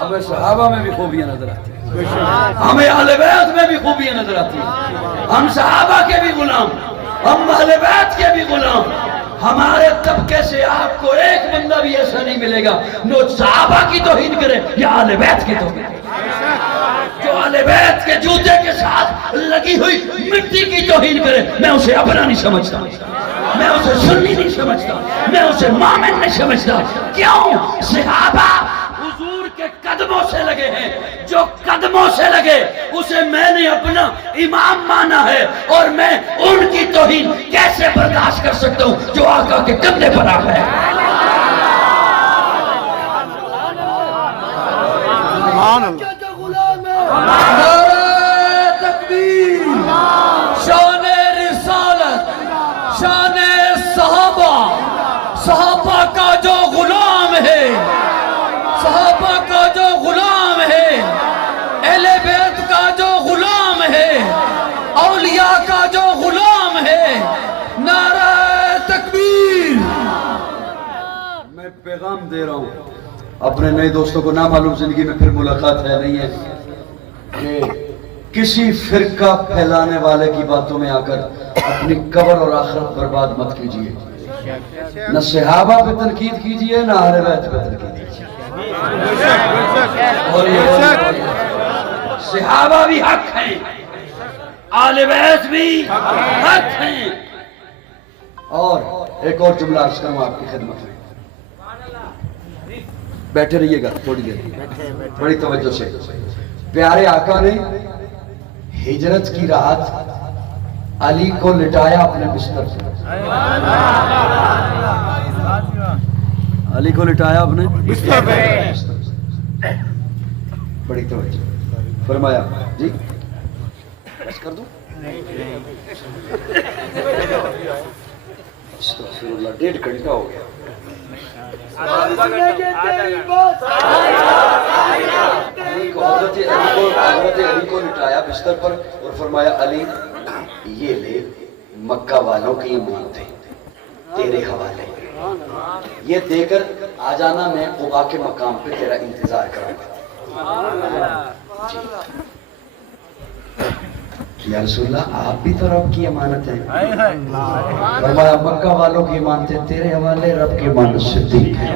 ہمیں صحابہ میں بھی خوبیاں نظر آتی ہیں, ہمیں آل بیت میں بھی خوبیاں نظر آتی ہیں. ہم صحابہ کے بھی غلام, ہم آل بیت کے بھی غلام. ہمارے طبقے سے آپ کو ایک بندہ بھی ایسا نہیں ملے گا جو صحابہ کی توہین کرے یا آل بیت کی توہین کرے. جو آل بیت کے جوتے کے ساتھ لگی ہوئی مٹی کی توہین کرے, میں اسے اپنا نہیں سمجھتا, میں اسے سنی نہیں سمجھتا, میں اسے مومن نہیں سمجھتا. کیوں؟ صحابہ حضور کے قدموں سے لگے ہیں, جو قدموں سے لگے اسے میں نے اپنا امام مانا ہے, اور میں ان کی توہین کیسے برداشت کر سکتا ہوں جو آقا کے کندھے پر آ گئے. سبحان اللہ. نعرہ تکبیر, شان رسالت, شان صحابہ, صحابہ کا جو غلام ہے, صحابہ کا جو غلام ہے, اہل بیت کا جو غلام ہے, اولیاء کا جو غلام ہے. نعرہ تکبیر. میں پیغام دے رہا ہوں اپنے نئے دوستوں کو, نہ معلوم زندگی میں پھر ملاقات ہے نہیں ہے, کہ کسی فرقہ پھیلانے والے کی باتوں میں آ کر اپنی قبر اور آخرت برباد مت کیجیے. نہ صحابہ پہ تنقید کیجیے نہ اہل بیت پہ تنقید کیجیے. صحابہ بھی حق ہیں، اہل بیت بھی حق ہیں. اور ایک اور جملہ عرض کروں آپ کی خدمت میں، بیٹھے رہیے گا تھوڑی دیر، بڑی توجہ سے. پیارے آقا نے ہجرت کی رات علی کو لٹایا اپنے بستر سے. علی کو لٹایا اپنے بستر پہ. بڑی توجہ، فرمایا جی بس کر دوں. استغفر اللہ، 1.5 گھنٹہ ہو گیا. حضرت علی کو لٹایا بستر پر اور فرمایا علی یہ لے مکہ والوں کی امانتیں تیرے حوالے، یہ دے کر آ جانا، میں قبا کے مقام پہ تیرا انتظار کروں گا. یا رسول اللہ آپ بھی تو رب کی امانت ہیں. فرمایا مکہ والوں کی امانتیں تیرے حوالے، رب کی امانت صدیق ہے.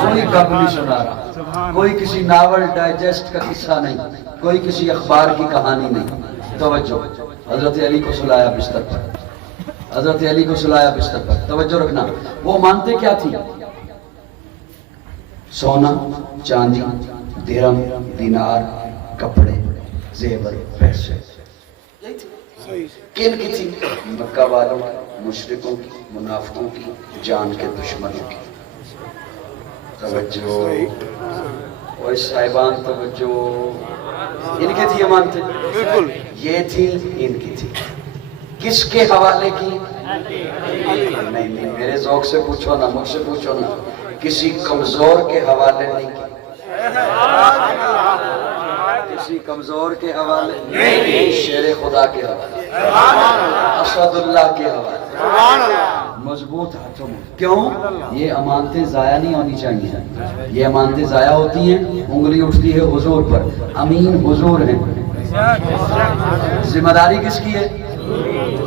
کوئی گپ نہیں سنا رہا، کوئی کسی ناول ڈائجسٹ کا قصہ نہیں، کوئی کسی اخبار کی کہانی نہیں. توجہ، حضرت علی کو سلایا بستر پر، حضرت علی کو سلایا بستر پر. توجہ رکھنا، وہ مانتے کیا تھی؟ سونا، چاندی، درہم، دینار، کپڑے، زیور، پیسے. کن کی تھی؟ مکہ والوں کی، مشرکوں کی، منافقوں کی، جان کے دشمنوں کی. توجہ، اور صاحبان توجہ، ان کی تھی امانتیں، بالکل یہ تھی ان کی تھی. کس کے حوالے کی؟ نہیں، میرے ذوق سے پوچھو نا، مجھ سے پوچھو نا. کسی کمزور کے حوالے نہیں کی، کسی کمزور کے حوالے نہیں، شیر خدا کے حوالے، اسد اللہ کے حوالے، مضبوط ہاتھوں میں. کیوں؟ یہ امانتیں ضائع نہیں ہونی چاہیے. یہ امانتیں ضائع ہوتی ہیں، انگلی اٹھتی ہے حضور پر. امین حضور ہیں، ذمہ داری کس کی ہے؟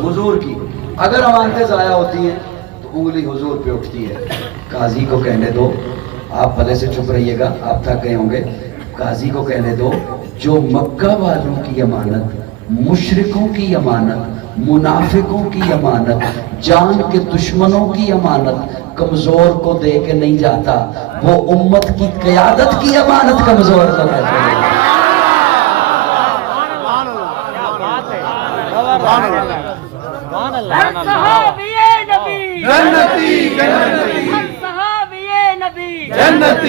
حضور کی. اگر امانتیں ضائع ہوتی ہیں تو انگلی حضور پہ اٹھتی ہے. قاضی کو کہنے دو، آپ بھلے سے چپ رہیے گا، آپ تھک گئے ہوں گے. قاضی کو کہنے دو جو مکہ والوں کی امانت، مشرکوں کی امانت، منافقوں کی امانت، جان کے دشمنوں کی امانت کمزور کو دے کے نہیں جاتا، وہ امت کی قیادت کی امانت کمزور کو دیتا ہے. جنتی جنتی جنتی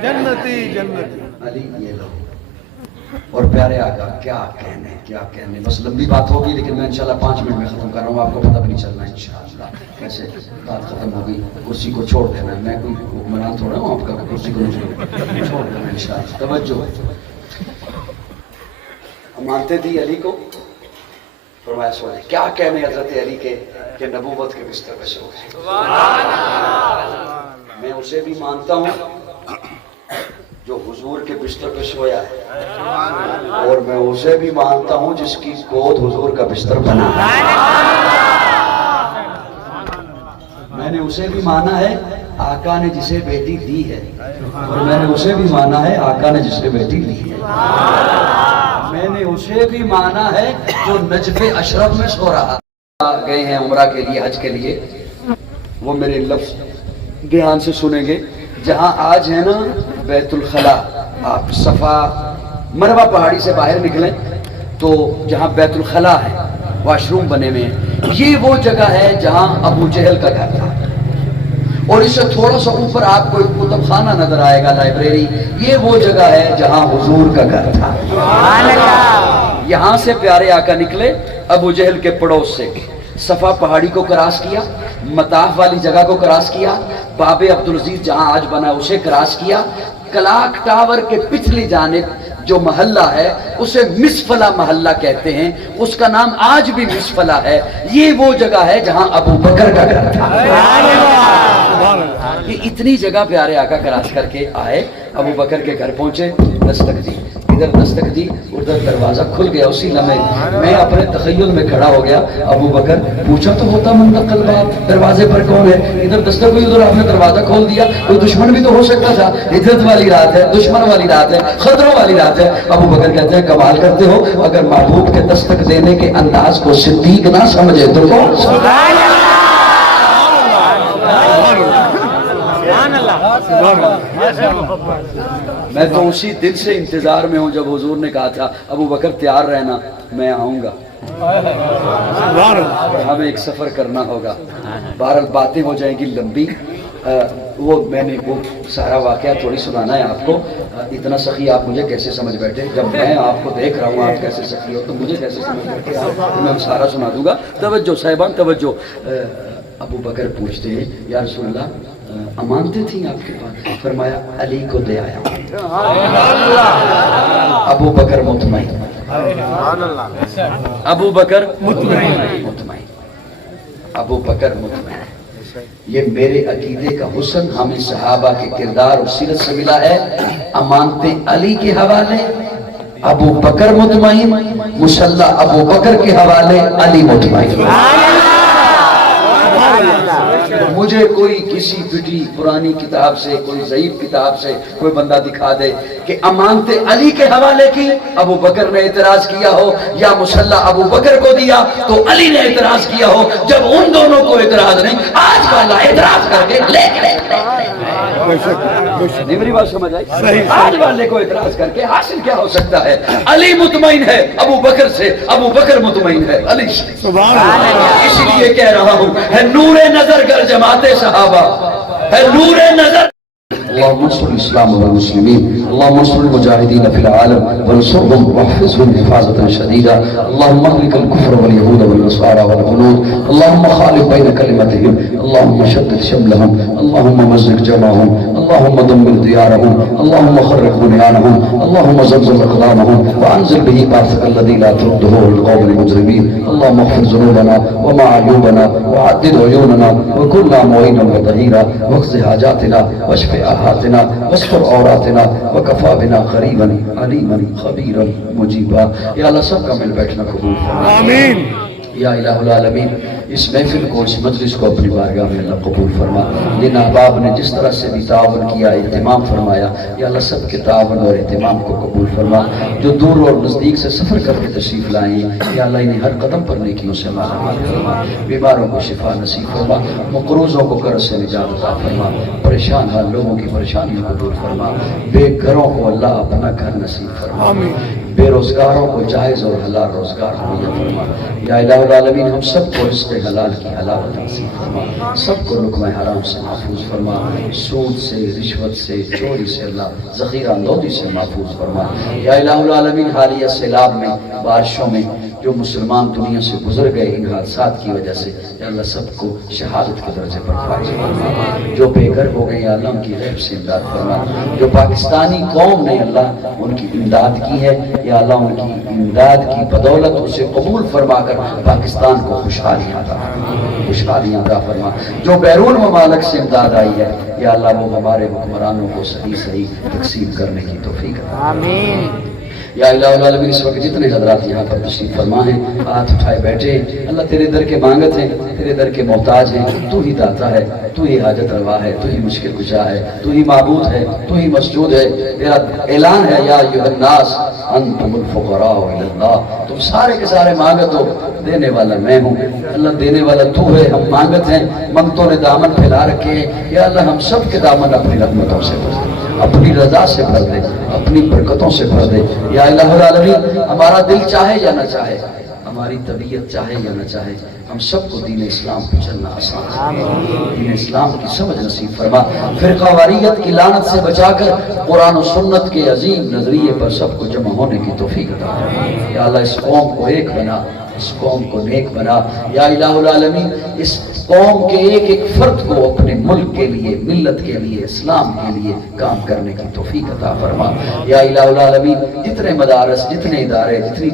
جنتی جنتی. علی یہ لو. اور پیارے آقا کیا کہنے، کیا کہنے. بس لمبی بات ہوگی لیکن میں انشاءاللہ 5 منٹ میں ختم کر رہا ہوں، آپ کو پتہ بھی نہیں چلنا انشاءاللہ. کیسے بات ختم ہو گئی، کرسی کو چھوڑ دینا. میں کوئی حکمران تھوڑا ہوں آپ کا، کرسی کو چھوڑ دینا انشاءاللہ. توجہ، مانتے تھی علی کو. فرمایا سونے کیا کہنے حضرت علی کے کہ نبوت کے بستر پہ سو گئے. میں اسے بھی مانتا ہوں جو حضور کے بستر پہ سویا ہے، اور میں اسے بھی مانتا ہوں جس کی گود حضور کا بستر بنا ہے. میں نے اسے بھی مانا ہے آقا نے جسے بیٹی دی ہے، اور میں نے اسے بھی مانا ہے آقا نے جسے بیٹی لی ہے. میں نے اسے بھی مانا ہے جو نجف اشرف میں سو رہا. گئے ہیں عمرہ کے لیے، حج کے لیے، وہ میرے لفظ دھیان سے سنیں گے. جہاں آج ہے نا بیت الخلا، آپ صفا مروہ پہاڑی سے باہر نکلیں تو جہاں بیت الخلا ہے، واش روم بنے ہوئے ہیں، یہ وہ جگہ ہے جہاں ابو جہل کا گھر تھا. اور اس سے تھوڑا سا اوپر آپ کو ایک کتب خانہ نظر آئے گا، لائبریری. یہ وہ جگہ ہے جہاں حضور کا گھر تھا. یہاں سے پیارے آقا نکلے ابو جہل کے پڑوس سے، صفا پہاڑی کو کراس کیا، مطاف والی جگہ کو کراس کیا، باب عبدالعزیز جہاں آج بنا اسے کراس کیا، کلاک ٹاور کے پچھلی جانب جو محلہ ہے اسے مسفلہ محلہ کہتے ہیں، اس کا نام آج بھی مسفلہ ہے۔ یہ وہ جگہ ہے جہاں ابو بکر کا گھر تھا۔ یہ اتنی جگہ پیارے آقا کراچ کر کے آئے، ابو بکر کے گھر پہنچے، دستک دی، ادھر دستک دی، ادھر دروازہ کھل گیا۔ اسی لمحے میں اپنے تخیل میں کھڑا ہو گیا، ابو بکر پوچھا تو ہوتا منتقل بات، دروازے پر کون ہے؟ ادھر دستک ہوئی، ادھر آپ نے دروازہ کھول دیا، کوئی دشمن بھی تو ہو سکتا تھا۔ عزت والی رات ہے، دشمن والی رات ہے، خطروں والی رات ہے۔ ابو بکر کہتے ہیں کمال کرتے ہو، اگر محبوب کے دستک دینے کے انداز کو صدیق نہ سمجھے تو کون؟ میں تو اسی دن سے انتظار میں ہوں جب حضور نے کہا تھا ابو بکر تیار رہنا، میں آؤں گا، ہمیں ایک سفر کرنا ہوگا۔ بہرحال باتیں ہو جائیں گی لمبی، وہ میں نے وہ سارا واقعہ تھوڑی سنانا ہے آپ کو۔ اتنا سخی آپ مجھے کیسے سمجھ بیٹھے؟ جب میں آپ کو دیکھ رہا ہوں آپ کیسے سخی ہو تو مجھے کیسے سمجھ بیٹھے آپ؟ میں سارا سنا دوں گا۔ توجہ صاحبان توجہ۔ ابو بکر پوچھتے ہیں یا رسول اللہ امانتیں تھیں آپ کے پاس؟ فرمایا علی کو دے آیا۔ ابو بکر مطمئن، ابو بکر مطمئن، ابو بکر مطمئن۔ یہ میرے عقیدے کا حسن ہمیں صحابہ کے کردار اور سیرت سے ملا ہے۔ امانتیں علی کے حوالے، ابو بکر مطمئن، مسلح ابو بکر کے حوالے، علی مطمئن۔ مجھے کوئی کسی پٹی پرانی کتاب سے، کوئی ضعیف کتاب سے کوئی بندہ دکھا دے کہ امانت علی کے حوالے کی ابو بکر نے اعتراض کیا ہو، یا مسلح ابو بکر کو دیا تو علی نے اعتراض کیا ہو۔ جب ان دونوں کو اعتراض نہیں، آج والا اعتراض کر کے لے میری بات سمجھ آئی؟ آج والے کو اعتراض کر کے حاصل کیا ہو سکتا ہے؟ علی مطمئن ہے ابو بکر سے، ابو بکر مطمئن ہے علی سے۔ اسی لیے کہہ رہا ہوں ہے نور نظر گر جماعت صحابہ، ہے نور نظر۔ اللهم انصر الاسلام والمسلمين، اللهم انصر المجاهدين في العالم وانصرهم واحفظهم حفاظة شديدة، اللهم اهلك الكفر واليهود والنصارى والهنود، اللهم خالف بين كلمتهم، اللهم شتت شملهم، اللهم مزق جمعهم، اللهم دمر ديارهم، اللهم خرق بنيانهم، اللهم زلزل اقدامهم، وانزل به بارثك الذي لا ترده للقوم المجرمين، اللهم اغفر ذنوبنا وما عيوبنا وعدد عيوننا وكلنا معينا وظهيرا، واقض حاجاتنا واشف آهاتنا واستر عوراتنا وكفى بنا قريبا عليما خبيرا مجيبا۔ یا اللہ سب کا مل بیٹھنا قبول فرما، آمین۔ یا الہ العالمین اس محفل کو، اس مجلس کو اپنی بارگاہ میں اللہ قبول فرما۔ یہ احباب نے جس طرح سے بھی تعاون کیا، اہتمام فرمایا، یا اللہ سب کے تعاون اور اہتمام کو قبول فرما۔ جو دور اور نزدیک سے سفر کر کے تشریف لائیں، یا اللہ انہیں ہر قدم پر نیکیوں سے مالا مال فرما، بیماروں کو شفا نصیب فرما، مقروضوں کو قرض سے نجات عطا فرما، پریشان حال لوگوں کی پریشانیوں کو دور فرما، بے گھروں کو اللہ اپنا گھر نصیب فرما، بے روزگاروں کو جائز اور حلال روزگار مہیا فرما۔ یا الہ العالمین ہم سب کو رزق حلال کی حلاوت نصیب فرما، سب کو لقمہ حرام سے محفوظ فرما، سود سے، رشوت سے، چوری سے، اللہ ذخیرہ اندوزی سے محفوظ فرما۔ یا الہ العالمین حالیہ سیلاب میں، بارشوں میں جو مسلمان دنیا سے گزر گئے ان حادثات کی وجہ سے، یا اللہ سب کو شہادت کے درجے پر فائز فرما۔ جو بے گھر ہو گئے یا اللہ ان کی غیب سے امداد فرما۔ جو پاکستانی قوم نے اللہ ان کی امداد کی ہے، یا اللہ ان کی امداد کی بدولت اسے قبول فرما کر پاکستان کو خوشحالیاں عطا فرما، خوشحالیاں عطا فرما۔ جو بیرون ممالک سے امداد آئی ہے، یا اللہ وہ ہمارے حکمرانوں کو صحیح صحیح تقسیم کرنے کی توفیق عطا فرما۔ آمین۔ یا الہ العالمین اس وقت جتنے حضرات یہاں پر تشریف فرما ہیں، ہاتھ اٹھائے بیٹھے ہیں، اللہ تیرے در کے مانگت ہیں، تیرے در کے محتاج ہیں، تو ہی داتا ہے، تو ہی حاجت روا ہے، تو ہی مشکل کشا ہے، تو ہی معبود ہے، تو ہی مسجود ہے۔ تیرا اعلان ہے یا ایھا الناس انتم الفقراء الی اللہ، تم سارے کے سارے مانگت ہو، دینے والا میں ہوں، اللہ دینے والا تو ہے، ہم مانگت ہیں، منگتوں نے دامن پھیلا رکھے ہیں، یا اللہ ہم سب کے دامن اپنی رحمتوں سے بھر دے، اپنی رضا سے بھر دے، اپنی برکتوں سے بھر دے۔ یا الہ العالمین ہمارا دل چاہے یا نہ چاہے، ہماری طبیعت چاہے یا نہ چاہے، ہم سب کو دین اسلام پر چلنا آسان ہے، دین اسلام کی سمجھ نصیب فرما، فرقہ واریت کی لعنت سے بچا کر قرآن و سنت کے عظیم نظریے پر سب کو جمع ہونے کی توفیق عطا فرما۔ یا اللہ اس قوم کو ایک بنا، اس قوم کو نیک بنا۔ یا الہ العالمین اس قوم کے ایک ایک فرد کو اپنے ملک کے لیے، ملت کے لیے، اسلام کے لیے کام کرنے کی توفیق عطا فرما۔ یا الہ العالمین، جتنے مدارس، جتنے ادارے، جتنی